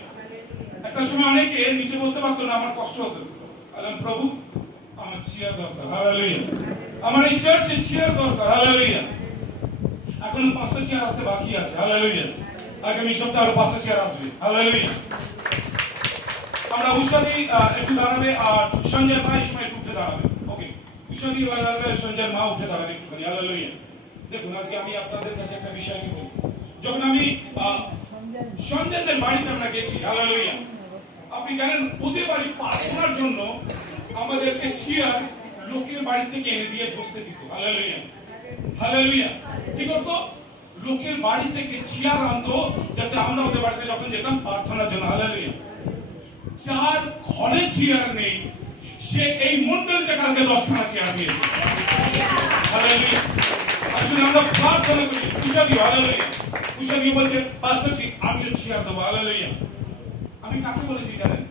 একটা সময় অনেকে নিচে বসতে পারতো না, আমার কষ্ট হতো। বললাম প্রভু আমার চেয়ার দরকার, হালেলুয়া, আমার এই চার্চে চেয়ার দরকার, হালেলুয়া। এখন 5টা চেয়ার আসতে বাকি আছে, হালেলুয়া। আগামী সপ্তাহে আরো 5টা চেয়ার আসবে, হালেলুয়া। আমরা উৎসাহী একটু দাঁড়াবে আর সঞ্জয় ভাই সময় উঠে দাঁড়াবে। ওকে, উৎসাহী দাঁড়াবে, সঞ্জয়ের মা উঠে দাঁড়াবে একটুখানি, হালেলুয়া। দেখুন আজকে আমি আপনাদের কাছে একটা বিষয় কি বলবো। যখন আমি সঞ্জয়দের বাড়িতে আমরা গেছি, হালেলুয়া, আপনি জানেন ওদের বাড়ি প্রার্থনার জন্য আমাদেরকে চেয়ার লোকের বাড়ি থেকে এনে দিয়ে বসতে দিত, হালেলুয়া, হালেলুয়া। কি করতো? লোকের বাড়ি থেকে চেয়ার আনতো যাতে আমরা ওদের বাড়িতে যখন যেতাম প্রার্থনার জন্য, হালেলুয়া। যার ঘরে চেয়ার নেই সে এই মন্ডলীতে কালকে 10খানা চেয়ার দিয়েছে, হালেলুয়া। আসলে আমরা প্রার্থনা করি, উৎসাহী, হালেলুয়া। উৎসাহী বলছে পাস্টরজি আমিও চেয়ার দেবো, হালেলুয়া। আমি কাকে বলেছি জানেন?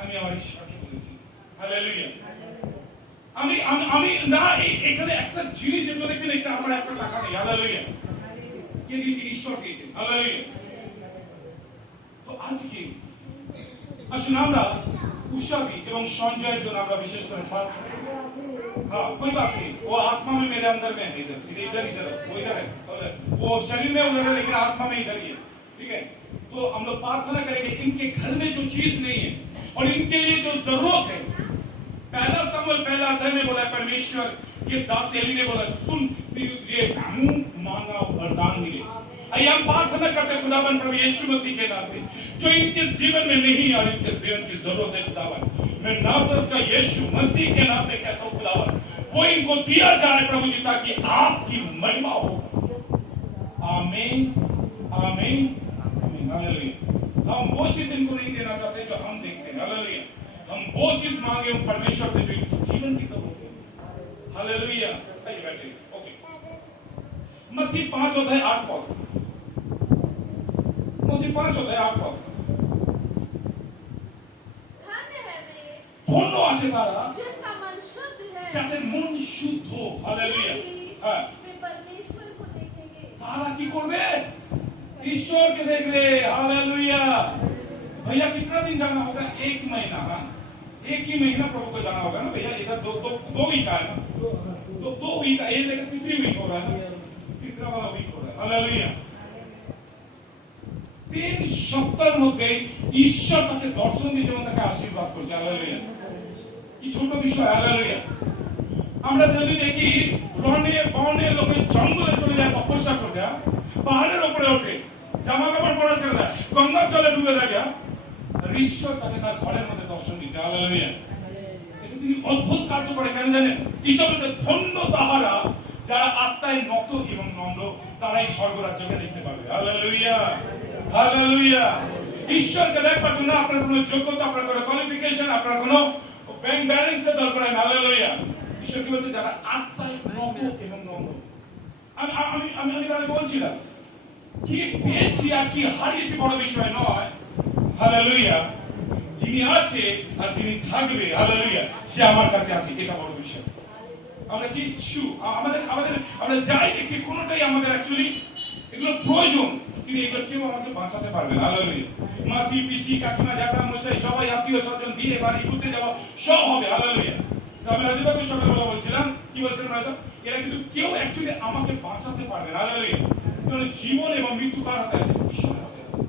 আমি আমার ঈশ্বরকে বলেছি, হালেলুয়া। আমি আমি আমি না এখানে একটা জিনিস যেগুলো দেখছেন, এটা আমার একটা টাকা নেই, হালেলুয়া। কে দিয়েছে? ঈশ্বর দিয়েছে, হালেলুয়া। তো আজকে আসুন আমরা উৎসাহী এবং সঞ্জয়ের জন্য আমরা বিশেষ করে हाँ कोई बात नहीं, वो आत्मा में मेरे अंदर में है, इधर इधर इधर वो इधर है, वो शरीर में उधर है लेकिन आत्मा में इधर ही है, ठीक है। तो हम लोग प्रार्थना करेंगे इनके घर में जो चीज नहीं है और इनके लिए जो जरूरत है। पहला समूएल 1 अध्याय में बोला परमेश्वर ये दास एली ने बोला सुन तुझे मुंह मांगा वरदान मिले। आइए हम प्रार्थना करते हैं खुदावन प्रभु यीशु मसीह के नाम पे जो इनके जीवन में नहीं और इनके जीवन की जरूरत है खुदावन, मैं नासरत का यीशु मसीह के नाम पे कहता हूँ खुदावन वो इनको दिया जाए प्रभु जी ताकि आपकी महिमा हो। आमीन आमीन आमीन, हालेलुया। हम वो चीज इनको नहीं देना चाहते जो हम देखते हैं, हालेलुया। हम वो चीज मांगे परमेश्वर से जो जीवन की जरूरत है, हालेलुया। आइए बैठे, ओके। मत्ती 5 अध्याय 8 पद, मत्ती 5 अध्याय 8 पद। धन्य है वे ধন্য আছে তারা जिनका मन शुद्ध है, যাদের মন শুদ্ধ, হালেলুয়া। क्योंकि হ্যাঁ, वे परमेश्वर को देखेंगे। तारा की করবে? ঈশ্বরকে দেখবে, হালেলুয়া। भैया कितना दिन जाना होगा? 1 महीना, हाँ 1 ही महीना प्रभु को जाना होगा ना भैया। इधर दो वीक है ना, तो 2 वीक, ये जगह तीसरी वीक हो रहा है, तीसरा वाला वीक हो रहा है, हालेलुया। 3 সপ্তাহের মধ্যে ঈশ্বর তাকে দর্শন দিয়ে যেমন তাকে আশীর্বাদ করছে, হালেলুয়া। কি ছোট বিষয়। হালেলুয়া। আমরা যদি দেখি রনে বনে লোকের জঙ্গলে চলে যায় তপস্যা করতে, পাহাড়ের উপরে ওঠে, জামা কাপড় পরা ছেড়ে দেয়, গঙ্গার জলে ডুবে থাকে, আর ঈশ্বর তাকে তার ঘরের মধ্যে দর্শন দিচ্ছে। হালেলুয়া। এটা তিনি অদ্ভুত কার্য করে, কেন জানেন? ঈশ্বর বলতে ধন্য তাহারা যারা আত্মায় নত এবং নম্র, তারাই স্বর্গরাজ্যকে দেখতে পাবে। Hallelujah, hallelujah. ঈশ্বরকে দেখবার জন্য আপনার কোনো যোগ্যতা, আপনার কোনো কোয়ালিফিকেশন, আপনার কোনো ব্যাংক ব্যালেন্সের দরকার নেই। হালেলুয়া। ঈশ্বর কি বলছে? যারা আত্মায় নত এবং নম্র। আমি আমি আমি আমি তাহলে বলছিলাম কি পেয়েছি আর কি হারিয়েছি বড় বিষয় নয়। হালেলুয়া। যিনি আছে আর যিনি থাকবে, হালেলুয়া, সে আমার কাছে আছে, এটা বড় বিষয়। আমরা কিচ্ছু আমাদের আমাদের আমরা যাই দেখছি কোনোটাই আমাদের অ্যাকচুয়ালি এগুলো প্রয়োজন, কিন্তু এগুলো কেউ আমাকে বাঁচাতে পারবে না। হালেলুয়া। মাসি পিসি কাকিমা জ্যাঠা মশাই সবাই আত্মীয় স্বজন বিয়ে বাড়ি ঘুরতে যাওয়া সব হবে। হালেলুয়া। আমি রাজুবাবুর সকালবেলা বলছিলাম, কি বলছিলাম রাজা, এরা কিন্তু কেউ অ্যাকচুয়ালি আমাকে বাঁচাতে পারবে না। হালেলুয়া। কারণ জীবন এবং মৃত্যু কার হাতে আছে? ঈশ্বরের হাতে আছে।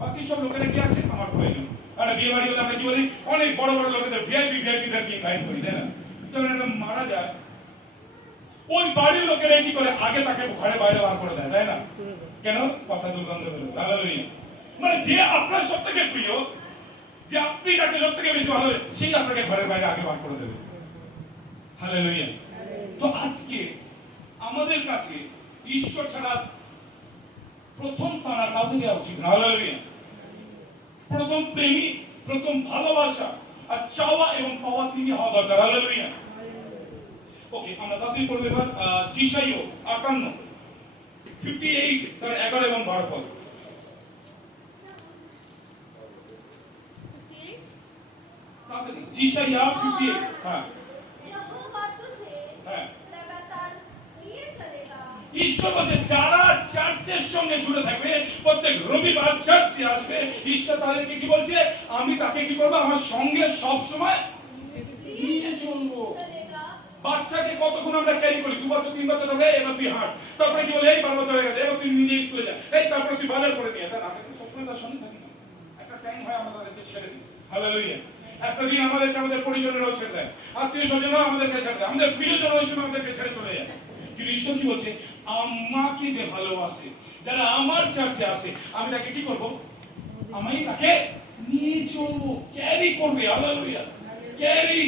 বাকি সব লোকেরা কি আছে? আমার প্রয়োজন। আর বিয়ে বাড়ি হলে আমরা কি বলি? অনেক বড় বড় লোকেদের ভিআইপিদের কি গাইড করি, তাই না? যখন একটা মারা যায়, ওই বাড়ির লোকেরা কি করে? আগে তাকে ঘরে বাইরে বার করে দেয়, তাই না? কেন? পচা দুর্গন্ধ বেরোবে। হালেলুয়া। মানে যে আপনার সব থেকে প্রিয়, যে আপনি যাকে সব থেকে বেশি ভালো, সেই আপনাকে ঘরের বাইরে আগে বার করে দেবে। হালেলুয়া। তো আজকে আমাদের কাছে ঈশ্বর ছাড়া প্রথম স্থান আর কাউকে দেওয়া উচিত না। হালেলুয়া। প্রথম প্রেমী, প্রথম ভালোবাসা আর চাওয়া এবং পাওয়া তিনি হওয়া দরকার। হালেলুয়া। ওকে, আমরা তাড়াতাড়ি পড়বো এবার যিশাইয়া 58 তার 11 এবং 12 পদ। যিশাইয়া 58। হ্যাঁ, यहोवा तुझे হ্যাঁ। लगातार लिए चलेगा। ঈশ্বর বলছে যারা চার্চের সঙ্গে জুড়ে থাকবে, প্রত্যেক রবিবার চার্চে আসবে, ঈশ্বর তাদেরকে কি বলছে? আমি তাকে কি করবো? আমার সঙ্গে সব সময় নিয়ে চলবো। चलेगा। বাচ্চাকে কতক্ষণ আমরা ক্যারি করি? 2 বছর 3 বছর হবে, এবার তুই হাঁট, তারপরে কি বলে? এই 12 বছর হয়ে গেছে, এবার তুই নিজে স্কুলে যা, এই তারপরে তুই বাজার করে নিয়ে। তার আগে তো সবসময় তার সঙ্গে থাকি না। একটা টাইম হয় আমরা তাদেরকে ছেড়ে দিই। হালেলুয়া। একটা দিন আমাদেরকে আমাদের পরিজনেরাও ছেড়ে দেয়, আত্মীয় স্বজনরাও আমাদেরকে ছেড়ে দেয়, আমাদের প্রিয়জন ওই সময় আমাদেরকে ছেড়ে চলে যায়। কিন্তু ঈশ্বর কি বলছে? আমাকে যে ভালোবাসে, যারা আমার চার্চে আসে, আমি তাকে কি করবো? আমি তাকে নিয়ে চলবো, ক্যারি করবে। হালেলুয়া। ক্যারি।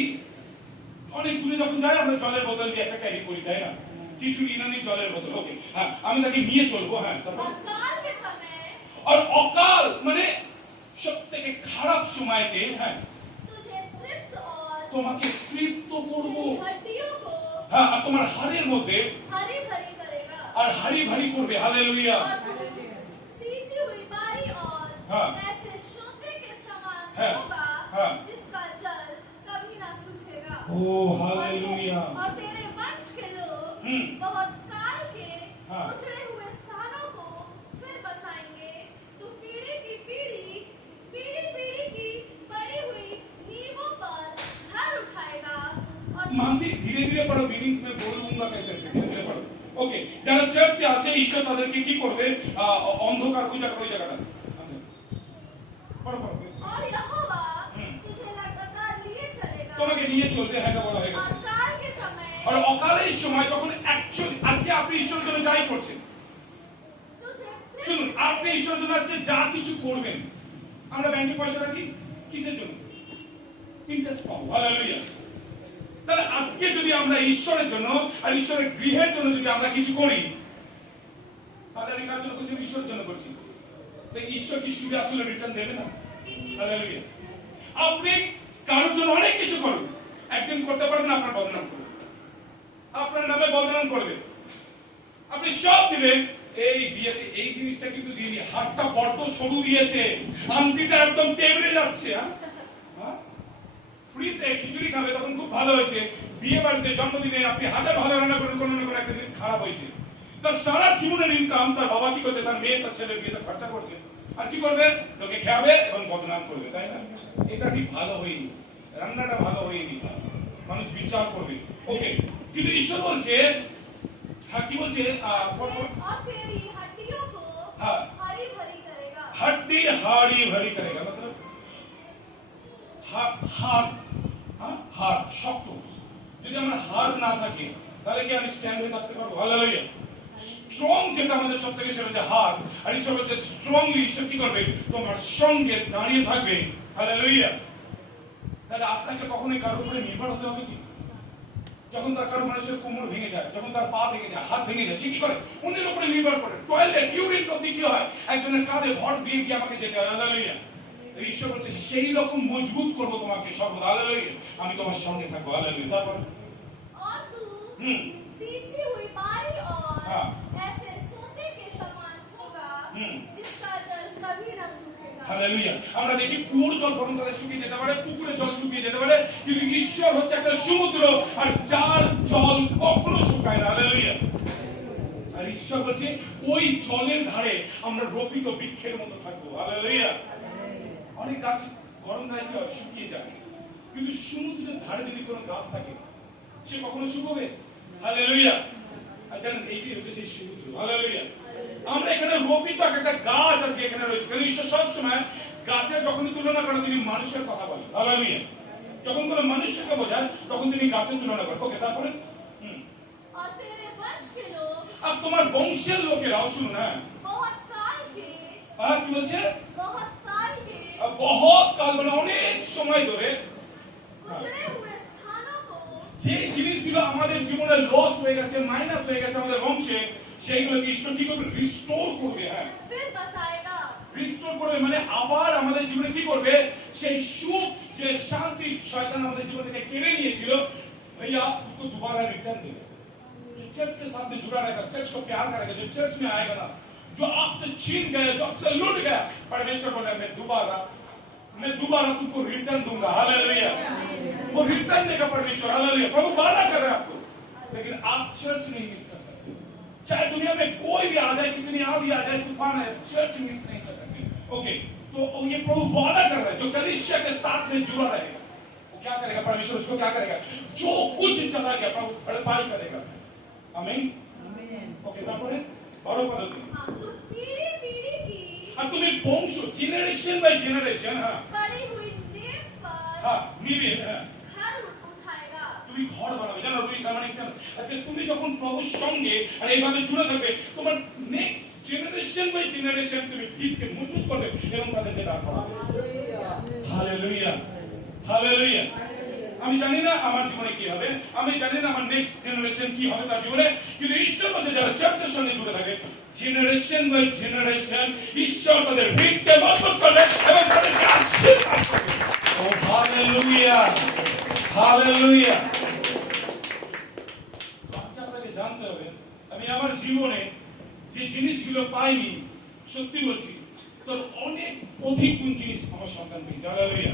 অনেক দূরে যখন যাই আমরা জলের বোতল দিয়ে একটা ক্যারি করি, তাই না? কিছু ইনানি জলের বোতল। ওকে, হ্যাঁ, আমি তাকে নিয়ে চলবো। হ্যাঁ, তারপর अकाल के समय আর অকাল মানে সব থেকে খারাপ সময়তে, হ্যাঁ, तुझे तृप्त और তোমাকে তৃপ্ত করবো। तेरी हड्डियों को হ্যাঁ, আর তোমার হাড়ের মধ্যে हरी भरी करेगा। আর হাড়ি ভারী করবে। হালেলুয়া। और तू सींची हुई बारी और हाँ। ऐसे सोते के समान हाँ। होगा हाँ। जिसका जल कभी ना सूखेगा। ও হালেলুয়া। और तेरे वंश के लोग बहुत काल के हाँ। उजड़े हुए स्थानों को फिर बसाएंगे। तू पीढ़ी की पड़ी हुई नींवों पर घर उठाएगा और मानसी धीरे धीरे पढ़ो, मीनिंग्स में बोल दूंगा कैसे से, धीरे धीरे पढ़ो। ওকে, যারা চার্চে আসে ঈশ্বর তাদেরকে কি করবে? অন্ধকার ওই জায়গাটা পড়ো পড়ো। और यहोवा तुझे लगातार लिए चलेगा। তোমাকে নিয়ে চলবে। হ্যাঁ, এটা বলা হয়ে গেছে। और काल के समय আর অকালের সময় যখন অ্যাকচুয়ালি আজকে আপনি ঈশ্বরের জন্য যাই করছেন, तुझे শুনুন, আপনি ঈশ্বরের জন্য আজকে যা কিছু করবেন, আমরা ব্যাংকে পয়সা রাখি কিসের জন্য? ইন্টারেস্ট পাবো। হালেলুয়া। তাহলে আজকে যদি আমরা ঈশ্বরের জন্য আর ঈশ্বরের গৃহের জন্য যদি আমরা কিছু করি, তাহলে আমি কার জন্য করছি? ঈশ্বরের জন্য করছি। তো ঈশ্বর কি সুদে আসলে রিটার্ন দেবে না? হালেলুয়া। আপনি কারোর জন্য অনেক কিছু করুন, একদিন করতে পারবেন আপনার বদনাম করবে, আপনার নামে বদনাম করবে। আপনি সব দিলেন, এই বিয়েতে এই জিনিসটা কিন্তু দিইনি, হাতটা বড্ড সরু দিয়েছে, আংটিটা একদম টেবড়ে যাচ্ছে। হ্যাঁ, ফ্রিতে খিচুড়ি খাবে তখন খুব ভালো হয়েছে, বিয়ে বাড়িতে জন্মদিনে আপনি হাজার ভালো রান্না করেন, কোনো না কোনো একটা জিনিস খারাপ হয়েছে। তার সারা জীবনের ইনকাম তার বাবা কি করছে? তার মেয়ে তার ছেলের বিয়েতে খরচা করছে, আর কি করবে? লোকে খাবে এবং বদনাম করবে, তাই না? এটা ঠিক ভালো হয়নি, রান্নাটা ভালো হয়নি, মানুষ বিচার করবে। ওকে, কিন্তু ঈশ্বর বলছে, হ্যাঁ, কি বলছে? और तेरी हड्डियों को हाँ। हरी भरी करेगा। हड्डी हाड़ी भरी करेगा, मतलब हाथ হার্ট শক্ত। যদি আমার হার্ট না থাকে তাহলে কি আমি স্ট্যান্ড হয়ে থাকতে পারবো? হালেলুয়া। স্ট্রং যেটা আমাদের সব থেকে সেটা হচ্ছে হার্ট, আর ঈশ্বর বলছে স্ট্রংলি ঈশ্বর কি করবে? তোমার সঙ্গে দাঁড়িয়ে থাকবে। হালেলুয়া। তাহলে আপনাকে কখনোই কারোর উপরে নির্ভর হতে হবে কি? যখন তার কারো মানুষের কোমর ভেঙে যায়, যখন তার পা ভেঙে যায়, হাত ভেঙে যায়, সে কি করে? অন্যের উপরে নির্ভর করে। টয়লেট ইউরিন করতে কি হয়? একজনের কাঁধে ভর দিয়ে গিয়ে আমাকে যেতে হয়। হালেলুয়া। ঈশ্বর বলছে সেই রকম মজবুত করবো তোমাকে সর্বদা। হালেলুয়া। আমি তোমার সঙ্গে থাকবো। হালেলুয়া। তারপর और तू हम्म। सींची हुई बारी और हाँ। ऐसे सोते के समान होगा हम्म। जिसका जल कभी न सूखेगा। হালেলুয়া। আমরা দেখি কুয়োর জল গরমকালে শুকিয়ে যেতে পারে, পুকুরের জল শুকিয়ে যেতে পারে, কিন্তু ঈশ্বর হচ্ছে একটা সমুদ্র, আর যার জল কখনো শুকায় না। হালেলুয়া। আর ঈশ্বর বলছে ওই জলের ধারে আমরা রোপিত বৃক্ষের মতো থাকবো। হালেলুয়া। অনেক গাছ গরমকালে কি হয়? শুকিয়ে যায়, কিন্তু সমুদ্রের ধারে যদি কোনো গাছ থাকে সে কখনো শুকোবে? হালেলুয়া। আর জানেন এইটি হচ্ছে সেই সমুদ্র। হালেলুয়া। আমরা এখানে রোপিত একটা গাছ আছে এখানে রয়েছে, কারণ ঈশ্বর সবসময় গাছের যখনই তুলনা করে তিনি মানুষের কথা বলেন। হালেলুয়া। যখন কোনো মানুষকে বোঝায় তখন তিনি গাছের তুলনা করেন। ওকে, তারপরে और तेरे वंश के लोग আর তোমার বংশের লোকেরাও শুনুন। হ্যাঁ, बहुत काल के কি বলছে? बहुत काल के বহুত কাল মানে অনেক সময় ধরে उजड़े हुए स्थानों को যে জিনিসগুলো আমাদের জীবনে লস হয়ে গেছে, মাইনাস হয়ে গেছে আমাদের বংশে, সেইগুলোকে ঈশ্বর কি করবে? রিস্টোর করবে। হ্যাঁ, फिर बसाएगा। রিস্টোর করবে মানে আবার আমাদের জীবনে কি করবে? সেই সুখ, যে শান্তি শয়তান আমাদের জীবন থেকে কেড়ে নিয়েছিল, भैया उसको दोबारा रिटर्न देगा। जो चर्च के साथ में जुड़ा रहेगा, चर्च को प्यार करेगा, जो चर्च में आएगा ना, जो आपसे छीन गया, जो आपसे लूट गया, परमेश्वर बोले मैं दोबारा तुमको रिटर्न दूंगा। हालेलुया। वो रिटर्न देगा परमेश्वर। हालेलुया। प्रभु वादा कर रहा है आपको, लेकिन आप चर्च नहीं मिस कर सकते। चाहे दुनिया में कोई भी आ जाए, कितनी आंधी आ जाए, तूफान है, चर्च मिस नहीं कर सकते। ओके, तो ये प्रभु वादा कर रहा है, जो कलीसिया के साथ में जुड़ा रहेगा वो क्या करेगा? परमेश्वर उसको क्या करेगा? जो कुछ चला गया प्रभु भरपाई करेगा। आमीन। ओके, তারপরে 12 পদ। हम तो पीढ़ी पीढ़ी की আর তুমি বংশ, জেনারেশন বাই জেনারেশন, হ্যাঁ पड़ी हुई नींव पर হ্যাঁ নিবে, হ্যাঁ घर उठाएगा। তুমি ঘর বানাবে। জানো তুমি তার মানে কি জানো? আচ্ছা, তুমি যখন প্রভুর সঙ্গে আর এইভাবে জুড়ে থাকবে, তোমার নেক্সট জেনারেশন বাই জেনারেশন তুমি ভিতকে মজবুত করবে এবং তাদেরকে দাঁড় করাবে। হালেলুয়া। হালেলুয়া। আমি জানি না আমার জীবনে কি হবে, আমি জানি না আমার নেক্সট জেনারেশন কি হবে তার জীবনে, কিন্তু ঈশ্বর বলছে যারা চার্চের সঙ্গে জুড়ে থাকে, জেনারেশন বাই জেনারেশন ঈশ্বর তাদের ভিতকে মজবুত করবে এবং তাদেরকে আশীর্বাদ করবে। ও হালেলুয়া। হালেলুয়া। আপনাকে জানতে হবে, আমি আমার জীবনে যে জিনিসগুলো পাইনি, সত্যি বলছি, তো অনেক অধিক গুণ জিনিস আমার সন্তান পেয়েছে। হালেলুয়া।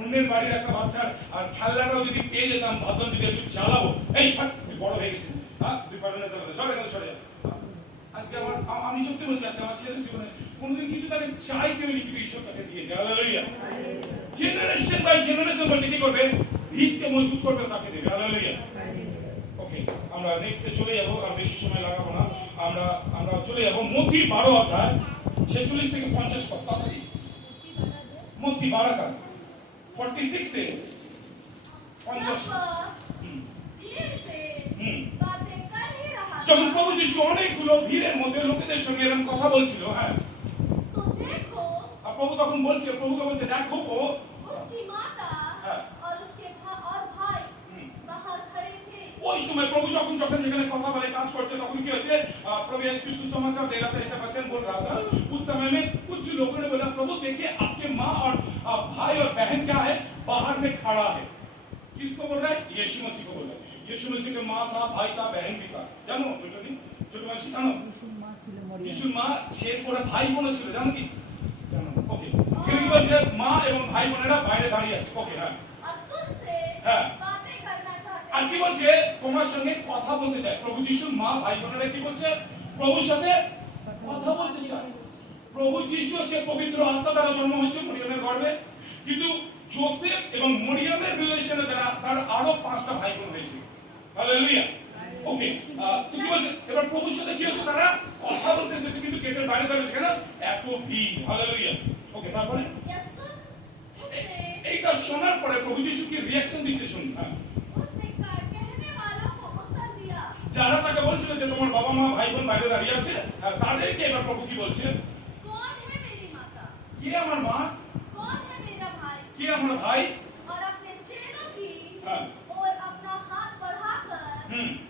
অন্যের বাড়ির একটা বাচ্চার আর খেলনাটাও যদি পেয়ে যেতাম, ভাবতাম যদি একটু চালাবো, এই তুই বড় হয়ে গেছিস, হ্যাঁ তুই পারবি না চালাতে, সরে গেল, সরে যা। আজকে আমি সত্যি বলছি, আজকে আমার ছেলের জীবনে কোনোদিন কিছু তাকে চাইতে হয়নি, কিন্তু ঈশ্বর তাকে দিয়েছে। হালেলুয়া। জেনারেশন বাই জেনারেশন বলছে কি করবে? ভিতকে মজবুত করবে, তাকে দেবে। হালেলুয়া। ওকে, আমরা নেক্সটে চলে যাবো, আর বেশি সময় লাগাবো না। আমরা চলে যাবো মথি 12 অধ্যায় 46 থেকে 50 পদ। তাড়াতাড়ি মথি 12 का 46 से 50। सब भीड़ से हम्म। बातें कर ही रहा যখন था, প্রভু যিশু অনেকগুলো ভিড়ের মধ্যে লোকেদের সঙ্গে এরকম কথা বলছিল, হ্যাঁ, तो देखो আর প্রভু তখন বলছে, প্রভুকে বলছে দেখো उसकी माता हाँ। और उसके और भाई हम्म। बाहर खड़े थे। ওই সময় প্রভু যখন যেখানে কথা বলে কাজ করছে, তখন কি হচ্ছে? प्रभु यीशु सुसमाचार दे रहा था, ऐसा वचन बोल रहा था। उस समय में कुछ लोगों ने बोला, प्रभु देखिए आपके माँ और भाई और बहन क्या है, बाहर में खड़ा है। किसको बोल रहा है? यीशु मसीह को बोल रहा है। यीशु मसीह के माँ था, भाई था, बहन भी था। জানো এটা কি? ছোট মাসি জানো? যিশুর মা ছেলে করে ভাই বোন ছিল, জানো কি? জানো। ওকে, কিন্তু বলছে মা এবং ভাই বোনেরা বাইরে দাঁড়িয়ে আছে। ওকে, হ্যাঁ। और तुझसे हाँ। बातें करना चाहते আর কি বলছে? তোমার সঙ্গে কথা বলতে চায়। প্রভু যিশুর মা ভাই বোনেরা কি বলছে? প্রভুর সাথে কথা বলতে চায়। প্রভু যিশু হচ্ছে পবিত্র আত্মা দ্বারা জন্ম হয়েছে মরিয়মের গর্ভে, কিন্তু জোসেফ এবং মরিয়মের রিলেশনে তার আরো 5টা ভাই বোন হয়েছে। হালেলুয়া। ওকে, কি বলছে? এবার প্রভুর সাথে কি হচ্ছে? তারা কথা বলতেছে, কিন্তু গেটের বাইরে দাঁড়িয়ে কেন? এত ভিড়। হালেলুয়া। ওকে, তারপরে या सुन उसने এইটা এটা শোনার পরে প্রভু যিশু কি রিঅ্যাকশন দিচ্ছে শুনুন। হ্যাঁ, उसने कहने वालों को उत्तर दिया, যারা তাকে বলছিল যে তোমার বাবা মা ভাই বোন বাইরে দাঁড়িয়ে আছে, তাদেরকে এবার প্রভু কি বলছে? कौन है मेरी माता, কে আমার মা, कौन है मेरा भाई? কে আমার ভাই? और अपने चेलों की हाँ। और अपना हाथ बढ़ाकर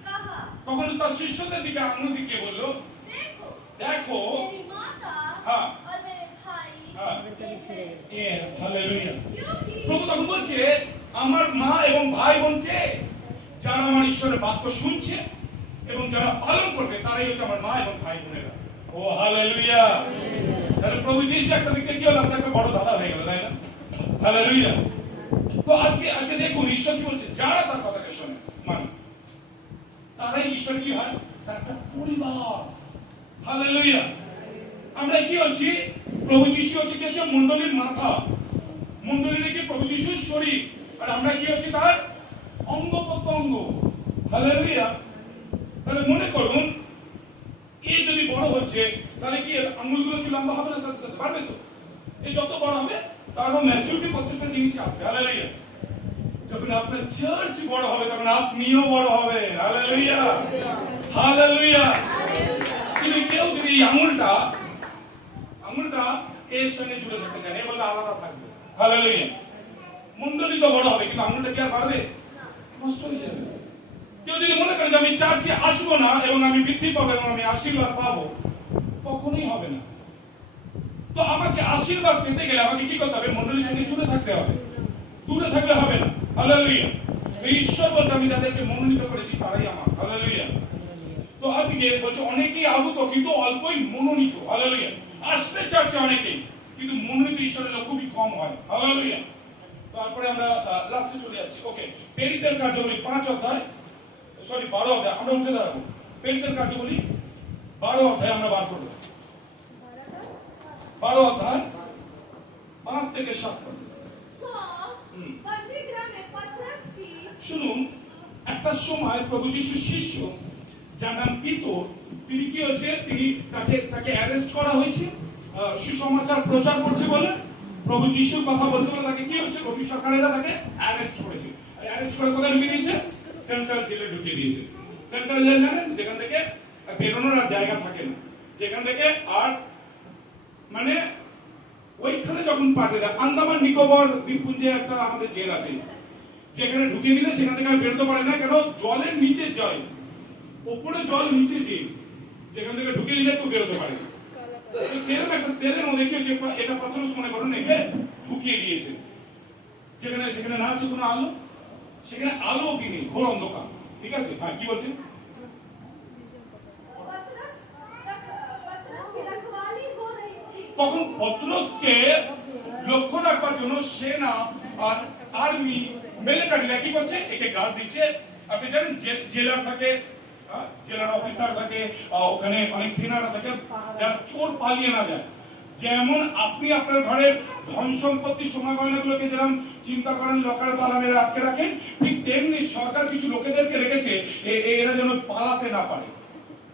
कहा, তখন তার শিষ্যদের দিকে আঙুল দিকে বলল, देखो দেখো। मेरी माता हाँ। और मेरे भाई। হ্যাঁ, এ হালেলুয়া। क्योंकि প্রভু তখন বলছে আমার মা এবং ভাই বোনকে, যারা আমার ঈশ্বরের বাক্য শুনছে এবং যারা পালন করবে তারাই হচ্ছে আমার মা এবং ভাই বোনেরা। ও হালেলুয়া। তাহলে প্রভু যিশু একটা দিকে কি হলো, আপনার একটা বড় দাদা হয়ে গেল, তাই না? হালেলুয়া। তো আজকে দেখুন ঈশ্বর কি বলছে, যারা তার কথাকে শোনে মানে তারাই ঈশ্বর কি হয়, তার একটা পরিবার। হালেলুয়া। আমরা কি হচ্ছি, প্রভু যিশু হচ্ছে কি হচ্ছে মণ্ডলীর মাথা, মণ্ডলীর কি প্রভু যিশুর শরীর, আর আমরা কি হচ্ছে তার অঙ্গ প্রত্যঙ্গ। হালেলুয়া। তাহলে মনে করুন এই যদি বড় হচ্ছে তাহলে কি আঙ্গুলগুলো কি লম্বা হবে না, সাথে সাথে বাড়বে তো? এই যত বড় হবে তার ম্যাচুরিটি প্রত্যেকটা জিনিস আসবে। হালেলুয়া। যখন আপনার চার্চ বড় হবে তখন আপনিও বড় হবে। Hallelujah, hallelujah. কিন্তু কেউ যদি এই আঙুলটা এর সঙ্গে জুড়ে থাকতে চায়, বললে আলাদা থাকবে। হালেলুয়া। মণ্ডলী তো বড় হবে কিন্তু আঙুলটা কি আর বাড়বে? নষ্ট হয়ে যাবে। কেউ যদি মনে করে যে আমি চার্চে আসবো না এবং আমি বৃদ্ধি পাবো এবং আমি আশীর্বাদ পাবো, কখনোই হবে না। তো আমাকে আশীর্বাদ পেতে গেলে আমাকে কি করতে হবে? মণ্ডলীর সঙ্গে জুড়ে থাকতে হবে, দূরে থাকলে হবে না। হালেলুয়া। ঈশ্বর বলতে আমি যাদেরকে মনোনীত করেছি তারাই আমার। হালেলুয়া। তো আজকে বলছে অনেকেই আগত কিন্তু অল্পই মনোনীত। হালেলুয়া। আসবে চার্চে অনেকেই কিন্তু মনোনীত ঈশ্বরের লোক খুবই কম হয়। হালেলুয়া। তারপরে আমরা লাস্টে চলে যাচ্ছি। ওকে, প্রেরিতের কার্যবলী 12 অধ্যায় আমরা উঠে দাঁড়াবো। প্রেরিতের কার্যবলী 12 অধ্যায় আমরা বার করবো। 12 অধ্যায় 5 থেকে 7 পর্যন্ত। सो बंदीगृह में पतरस की শুনুন, একটা সময় প্রভু যিশুর শিষ্য যার নাম পিতর, তিনি কি হচ্ছে, তিনি তাকে অ্যারেস্ট করা হয়েছে সুসমাচার প্রচার করছে বলে, প্রভু যিশুর কথা বলছে বলে তাকে কি হচ্ছে, রবি সরকারেরা তাকে অ্যারেস্ট করেছে। অ্যারেস্ট করে কোথায় ঢুকিয়ে দিয়েছে? সেন্ট্রাল জেলে ঢুকিয়ে দিয়েছে। সেন্ট্রাল জেল জানেন, যেখান থেকে বেরোনোর আর জায়গা থাকে না, যেখান থেকে আর মানে ওইখানে যখন পাঠিয়ে দেয়, আন্দামান নিকোবর দ্বীপপুঞ্জে একটা আমাদের জেল আছে, যেখানে ঢুকিয়ে দিলে সেখান থেকে আর বেরোতে পারে না, কেন জলের নিচে যায়, উপরে জল নিচে যে, যেখান থেকে ঢুকিয়ে দিলে কেউ বেরোতে পারে না। সেরকম একটা সেলের মধ্যে কি হচ্ছে, এটা পত্রস মনে করুন একে ঢুকিয়ে দিয়েছে, সেখানে না আছে কোনো আলো, সেখানে আলো কি নেই, ঘোর অন্ধকার। ঠিক আছে, হ্যাঁ কি বলছেন? पतरस की रखवाली हो रही थी। তখন পত্রসকে লক্ষ্য রাখবার জন্য সেনা আর আর্মি মিলিটারিরা কি করছে, একে গার্ড দিচ্ছে। আপনি জানেন জেলার থাকে, জেলার অফিসার থাকে, ওখানে অনেক সেনারা থাকে, যারা চোর পালিয়ে না যায়। যেমন আপনি আপনার ঘরের ধন সম্পত্তি সোনা গয়নাগুলোকে যেরকম চিন্তা করেন লকারে তালা মেরে আটকে রাখেন, ঠিক তেমনি সরকার কিছু লোকেদেরকে রেখেছে এরা যেন পালাতে না পারে।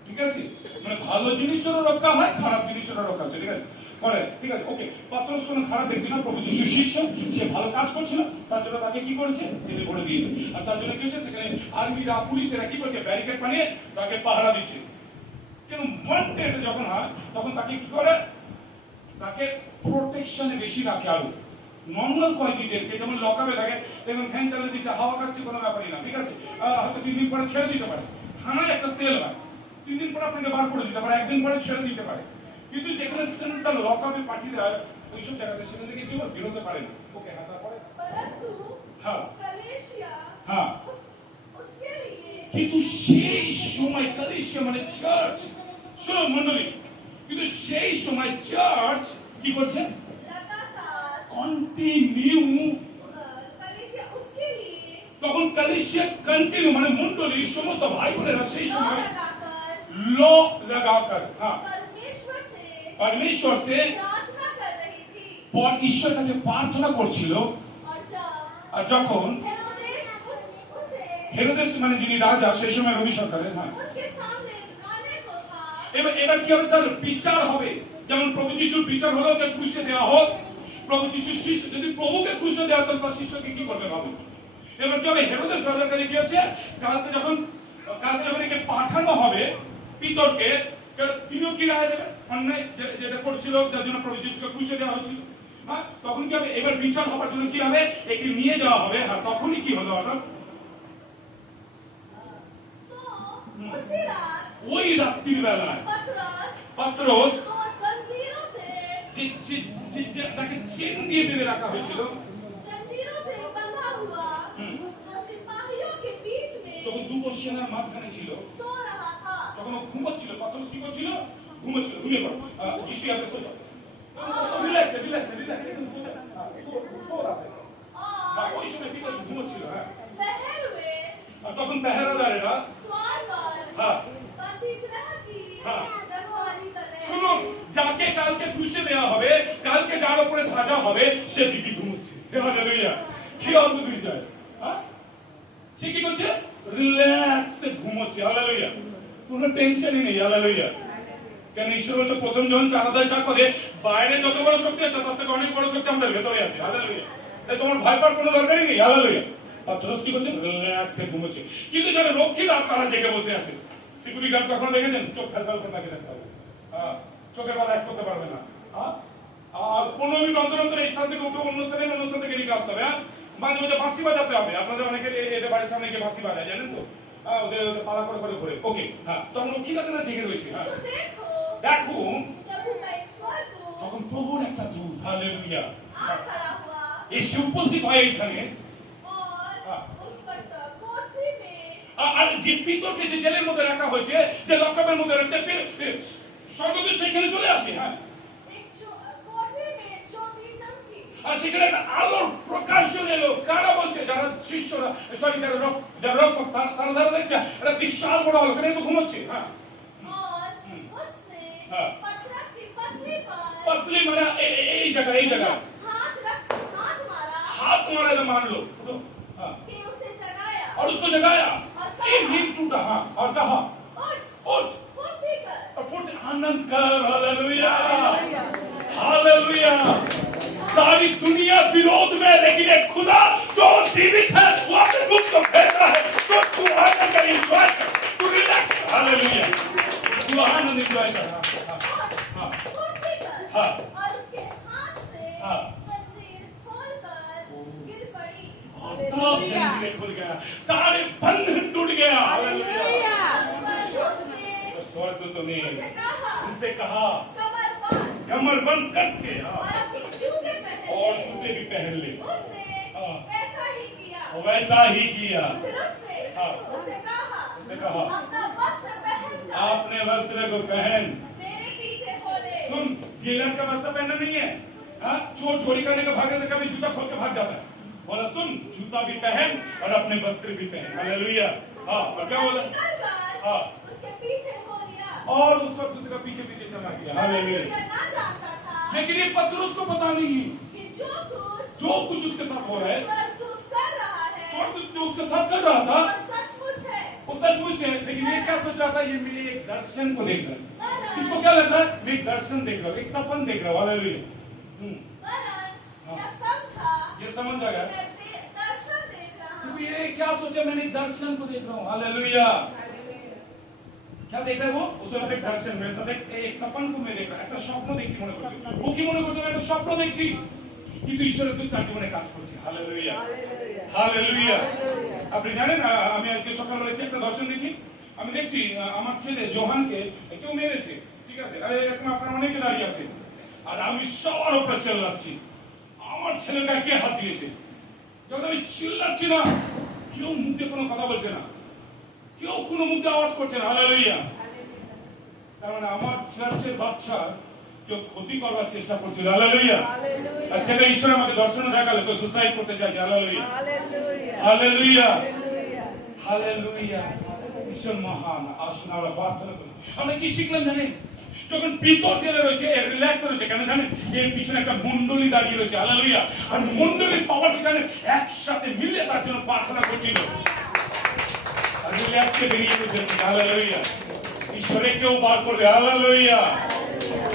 ঠিক আছে, মানে ভালো জিনিসেরও রক্ষা হয়, খারাপ জিনিসেরও রক্ষা হচ্ছে। ঠিক আছে করে, ঠিক আছে, ওকে। পত্রস কোনো খারাপ ব্যক্তি না, প্রভু যিশুর শিষ্য, সে ভালো কাজ করছিল, তার জন্য তাকে কি করেছে, জেলে ভরে দিয়েছে। আর তার জন্য কি হচ্ছে, সেখানে আর্মিরা পুলিশেরা কি করছে, ব্যারিকেড বানিয়ে তাকে পাহারা দিচ্ছে। কিন্তু ওয়ান্টেড যখন হয় তখন তাকে কি করে, তাকে প্রোটেকশনে বেশি রাখে। আরো নর্মাল কয়েদিদেরকে যেমন লকাবে থাকে, দেখবেন ফ্যান চালিয়ে দিচ্ছে, হাওয়া খাচ্ছে, কোনো ব্যাপারই না। ঠিক আছে, হয়তো 3 দিন পরে ছেড়ে দিতে পারে, থানায় একটা সেল হয়, 3 দিন পরে আপনাকে বার করে দিতে পারে, 1 দিন পরে ছেড়ে দিতে পারে। কিন্তু যেখানে সেন্ট্রাল লকআপে পাঠিয়ে দেয় ওইসব জায়গাতে, সেখান থেকে কেউ বেরোতে পারে না। ওকে, হ্যাঁ তারপরে परंतु हाँ। कलेशिया हाँ। उसके लिए কিন্তু সেই সময় কালেশিয়া মানে চার্চ, শোনো মণ্ডলী, কিন্তু সেই সময় চার্চ কি করছে, लगातार কন্টিনিউ। कलेशिया उसके लिए তখন কালেশিয়া কন্টিনিউ মানে মণ্ডলী সমস্ত ভাই বোনেরা সেই लौ সময় लगाकर लो लगाकर, हाँ, परमेश्वर से परमेश्वर से प्रार्थना कर रही थी। পর ঈশ্বর কাছে প্রার্থনা করছিল। और जब আর যখন हेरोदेस उसे হেরোদেস মানে যিনি রাজা সেই সময় রবি সরকারের, হ্যাঁ, उनके सामने लाने को था, এবার কি হবে, তার বিচার হবে। যেমন প্রভু যিশুর বিচার হলো, ওকে ক্রুশে দেওয়া হোক, প্রভু যিশুর শিষ্য যদি প্রভুকে ক্রুশে দেওয়া হতো তার শিষ্যকে কি করবে ভাবো। এবার কি হবে, হেরোদেস রাজাকারী কি হচ্ছে, কালকে যখন একে পাঠানো হবে পিতরকে, তিনিও কি রায় দেবে, অন্যায় যেটা করছিল যার জন্য প্রভু যিশুকে ক্রুশে দেওয়া হয়েছিল। হ্যাঁ, তখন কি হবে, এবার বিচার হবার জন্য কি হবে, একে নিয়ে যাওয়া হবে। আর তখনই কি হলো হঠাৎ, तो उसी रात ওই রাত্রির বেলায় पतरस পত্রস को जंजीरों से তাকে চেন দিয়ে বেঁধে রাখা হয়েছিল, बंधा हुआ तो सिपाहियों के बीच में যখন দুটো সেনার মাঝখানে ছিল, सो रहा था। তখন ও ঘুমোচ্ছিল। পত্রস কি করছিল, ঘুমোচ্ছিল। ঘুমিয়ে পড়ো, যিশু আপনি সো যাও, রিল্যাক্স রিল্যাক্স রিল্যাক্স, সো রাতে। और ওই সময় পিতরস ঘুমোচ্ছিল। হ্যাঁ, पहर हुए আর তখন পেহারাদারেরা, द्वार पर হ্যাঁ प्रतिग्रह की हाँ। रखवाली कर रहे শুনো, যাকে কালকে ক্রুশে দেওয়া হবে, কালকে যার উপরে সাজা হবে, সে দিদি ঘুমোচ্ছে। হালেলুয়া, কি অদ্ভুত বিষয়। হ্যাঁ, সে কি করছে, রিল্যাক্সে ঘুমোচ্ছে। হালেলুয়া, কোনো টেনশনই নেই। হালেলুয়া, কেন ঈশ্বর বলছে প্রথম যখন 4 পদে, বাইরে যত বড় শক্তি আছে তার থেকে অনেক বড় শক্তি আমাদের ভেতরে আছে। হালেলুয়া, তাই তোমার ভয় পাওয়ার কোনো দরকারই নেই। হালেলুয়া, পত্রস কি করছে, রিল্যাক্সে ঘুমোচ্ছে। কিন্তু যারা রক্ষীদার তারা জেগে বসে আছে। সিকিউরিটি গার্ড কখনো দেখেছেন, চোখ ফেলফেল করে তাকিয়ে থাকতে হবে, চোখের বেলা এক করতে পারবে না। আর 15 মিনিট অন্তর অন্তর এই স্থান থেকে উঠে অন্য স্থান থেকে এদিকে আসতে হবে। মাঝে মাঝে বাঁশি বাজাতে হবে। আপনাদের অনেকে এদের বাড়ির সামনে গিয়ে বাঁশি বাজায়, জানেন তো, ওদের পালা করে করে ঘুরে। ওকে, হ্যাঁ, তখন রক্ষীদারেরা জেগে রয়েছে। হ্যাঁ, तो देखो দেখো प्रभु का एक स्वर्गदूत তখন প্রভুর একটা দূত, হালেলুয়া, आ खड़ा हुआ এসে উপস্থিত হয় এখানে। और हाँ। उस कोठरी में আর যে পিতরকে যে জেলের মধ্যে রাখা হয়েছে, যে লকআপের মধ্যে রাখতে, স্বর্গদূত সেখানে চলে আসে। হ্যাঁ, कोठरी में ज्योति चमकी আর সেখানে একটা আলোর প্রকাশন এলো। কারা বলছে, যারা শিষ্যরা, সরি যারা রক্ষক, তারা দেখছে একটা বিশাল বড় আলো, কেন ঘুমোচ্ছে। হ্যাঁ, और उसने हाँ। पतरस की पसली पर পসলি মানে এই জায়গা हाथ मारा हाथ मारा तो मान लो। हाँ, कि उसे जगाया और उसको जगाया, एक नींद टूटा। हाँ, और कहा उठ उठ, फुर्ती कर और फुर्ती आनंद कर। Hallelujah, hallelujah. सारी दुनिया विरोध में, लेकिन एक खुदा जो जीवित है, वो अपने दूत को भेजता है। तो तू आनंद कर, एंजॉय कर, तू रिलैक्स। हालेलुया, तू आनंद एंजॉय कर। हाँ, फुर्ती कर हाँ। और उसके हाथ से हाँ। जंजीर खोलकर गिर पड़ी सब जंजीरें खुल गया, सारे बंधन टूट गया। हालेलुया, स्वर्गदूत ने उसे कहा उनसे कहा, कमर बांध कमर बंद कस के, हाँ, और अपने जूते पहन और ले। जूते भी पहन ले। उसने हाँ। ऐसा ही किया। और वैसा ही किया। फिर उसने हाँ। उसे कहा कहा, अपना वस्त्र पहनकर आपने वस्त्र को पहन। मेरे पीछे हो ले। सुन, जेलर का वस्त्र पहनना नहीं है। हाँ, चोर चोरी करने के भागने से कभी जूता खोल के भाग जाता है। बोला सुन, जूता भी पहन और अपने वस्त्र भी पहन। हालेलुया, हाँ, और क्या बोला, निकलकर हाँ, उसके पीछे हो लिया। और उस स्वर्गदूत का पीछे पीछे चला गया। हालेलुया, यह ना जानता था लेकिन ये पत्रुस को पता नहीं है कि जो कुछ उसके साथ हो रहा है, स्वर्गदूत कर रहा है स्वर्गदूत जो उसके साथ कर रहा था, वह सचमुच है। वो सचमुच है। लेकिन ये क्या सोच रहा था, ये मेरे एक दर्शन को देख रहा है। वरन इसको क्या लगता है, मैं एक दर्शन देख रहा हूँ, एक सपन देख रहा हूँ। हालेलुया, वरन हाँ। यह समझा ये समझ आ कि गया। मैं दर्शन देख रहा तो हूँ। ये क्या सोचा, मैंने एक दर्शन को देख रहा हूँ। हालेलुया, क्या देख रहा है वो, उसने एक दर्शन, मेरे साथ एक सपन को मैं देख रहा हूँ, একটা স্বপ্ন দেখছি মনে করছি। ও কি মনে করছে, একটা স্বপ্ন দেখছি, কিন্তু ঈশ্বরের দূত তার জীবনে কাজ করছে। Hallelujah, hallelujah. আপনি জানেন, আমি আজকে সকালবেলা একটা দর্শন দেখি, আমি দেখছি আমার ছেলে জোহানকে কেউ মেরেছে, ঠিক আছে, আর এরকম আপনার অনেকে দাঁড়িয়ে আছে, আর আমি সবার উপরে চিল্লাচ্ছি, আমার ছেলেটা কে হাত দিয়েছে। যখন আমি চিল্লাচ্ছি না, কেউ মুখে কোনো কথা বলছে না, কেউ কোনো মুখে আওয়াজ করছে না। হালেলুয়া, তার মানে আমার চার্চের বাচ্চা কেউ ক্ষতি করবার চেষ্টা করছিল। হালেলুয়া, আর সেটা ঈশ্বর আমাকে দর্শনে দেখালে, তো সুসাইড করতে চাইছে। Hallelujah, hallelujah, hallelujah. ঈশ্বর মহান। আসুন আমরা প্রার্থনা করি। আমরা কি শিখলাম জানেন, যখন পিতর জেলে রয়েছে, রিল্যাক্স রয়েছে, কেন জানেন, এর পিছনে একটা মণ্ডলী দাঁড়িয়ে রয়েছে। হালেলুয়া, আর মণ্ডলীর পাওয়ারটা জানেন একসাথে মিলে তার জন্য প্রার্থনা করছিল। আর রিল্যাক্সে বেরিয়ে গেছে। হালেলুয়া, ঈশ্বরে কেউ বার করবে। Hallelujah,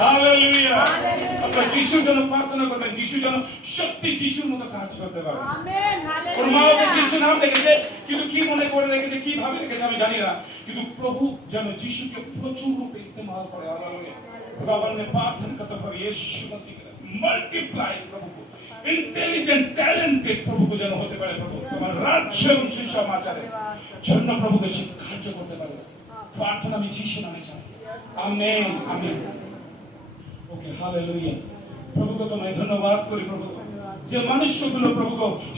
hallelujah. আপনার যিশুর জন্য প্রার্থনা করবেন, যিশু যেন সত্যি যিশুর মতো কাজ করতে পারে। আমেন ওর মা ওকে হালেলুয়া যিশু নাম রেখেছে, কিন্তু কি মনে করে রেখেছে, কিভাবে রেখেছে আমি জানি না, কিন্তু প্রভু যেন যিশুকে প্রচুর রূপে ইস্তেমাল করে। हालेलुया। बाबा ने प्रार्थना करते हुए यीशु मसीह का मल्टीप्लाई प्रभु को इंटेलिजेंट टैलेंटेड प्रभु को যেন হতে পারে। প্রভু তোমার রাজ্য এবং সুসমাচারে জন্য প্রভুকে সাহায্য করতে পারে। প্রার্থনা আমি যিশু নামে চাই। Amen amen. Okay hallelujah. প্রভুকে তোমায় ধন্যবাদ করি প্রভু, যে মানুষগুলো প্রভু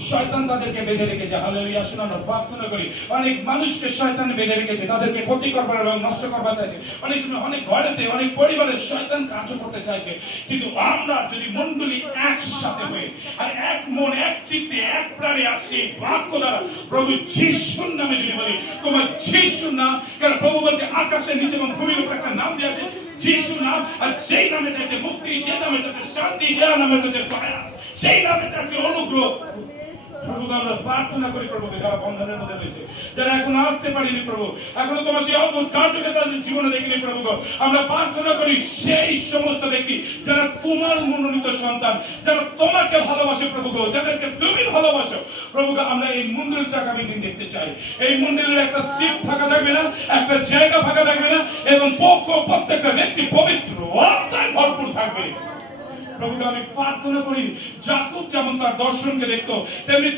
শয়তান তাদেরকে বেঁধে রেখেছে। হালেলুয়া। শুনে আমরা প্রার্থনা করি, অনেক মানুষকে শয়তান বেঁধে রেখেছে, তাদেরকে ক্ষতি করবার এবং নষ্ট করবার চাইছে। অনেক সময় অনেক ঘরেতে অনেক পরিবারে শয়তান কাজ করতে চাইছে, কিন্তু আমরা যদি মণ্ডলী একসাথে হয়ে আর এক মন এক চিত্তে এক প্রাণে আসি বাক্য দ্বারা প্রভু যিশুর নামে যদি বলি, তোমার যিশুর নাম, কারণ প্রভু বলছে আকাশের নিচে এবং ভূমির উপর একটা নাম দিয়েছে যিশু নাম, আর সেই নামে দিয়েছে মুক্তি, যে নামে দিয়েছে শান্তি, যে নামে দিয়েছে দয়া, সেই নামে দিয়েছে অনুগ্রহ। প্রভু আমরা প্রার্থনা করি প্রভুকে, যারা বন্ধনের মধ্যে রয়েছে, যারা এখন আসতে পারিনি প্রভু, এখনো তোমার সেই অদ্ভুত কার্যকে তাদের জীবনে দেখিনি প্রভু, আমরা প্রার্থনা করি সেই সমস্ত ব্যক্তি যারা তোমার মনোনীত সন্তান, যারা তোমাকে ভালোবাসে প্রভু, যাদেরকে তুমি ভালোবাসো প্রভু, আমরা এই মন্দিরটা আগামী দিন দেখতে চাই। এই মন্দিরের একটা সিট ফাঁকা থাকবে না, একটা জায়গা ফাঁকা থাকবে না, এবং প্রত্যেকটা ব্যক্তি পবিত্র আত্মায় ভরপুর থাকবে। প্রভুকে আমি প্রার্থনা করি, যাকুব যেমন তার দর্শনকে দেখতো, তেমনি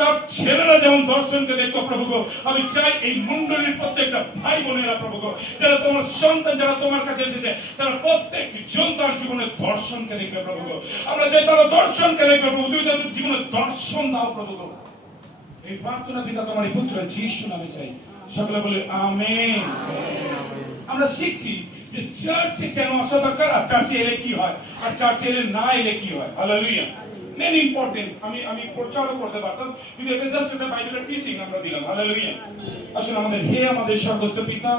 তার ছেলেরা যেমন দর্শনকে দেখতো প্রভু, আমি চাই এই মন্ডলীর প্রত্যেকটা ভাই বোনেরা প্রভু, যারা তোমার সন্তান, যারা তোমার কাছে এসেছে, তারা প্রত্যেক জন তার জীবনের দর্শনকে দেখবে প্রভু। আমরা চাই তারা দর্শনকে দেখবে প্রভু, তুমি তাদের জীবনের দর্শন দাও প্রভু। এই প্রার্থনা পিতা তোমার এই পুত্র যিশু নামে চাই, সকলে বলে আমেন। আমরা শিখছি যে চার্চে কেন আসা দরকার, আর চার্চে এলে কি হয়, আর চার্চে এলে না এলে কি হয়। হালেলুয়া। মেন ইম্পর্টেন্ট আমি প্রচারও করতে পারতাম, কিন্তু এটা জাস্ট একটা বাইবেলের টিচিং আমরা দিলাম। হালেলুয়া। আসলে আমাদের হে আমাদের স্বর্গস্থ পিতা,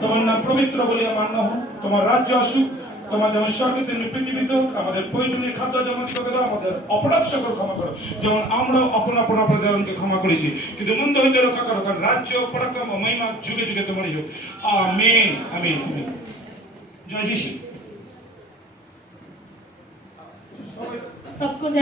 তোমার নাম পবিত্র বলে মান্য হোক, তোমার রাজ্য আসুক, তোমার যেমন স্বর্গে তেমনি পৃথিবীতে, আমাদের প্রয়োজনীয় খাদ্য যেমন দিতে দাও, আমাদের অপরাধ সকল ক্ষমা করো, যেমন আমরাও আপন আপন অপরাধীকে ক্ষমা করেছি, কিন্তু মন্দ হইতে রক্ষা করো, কারণ রাজ্য পরাক্রম ও মহিমা যুগে যুগে তোমারই হোক। Amen amen amen. জয় যিশু। सबको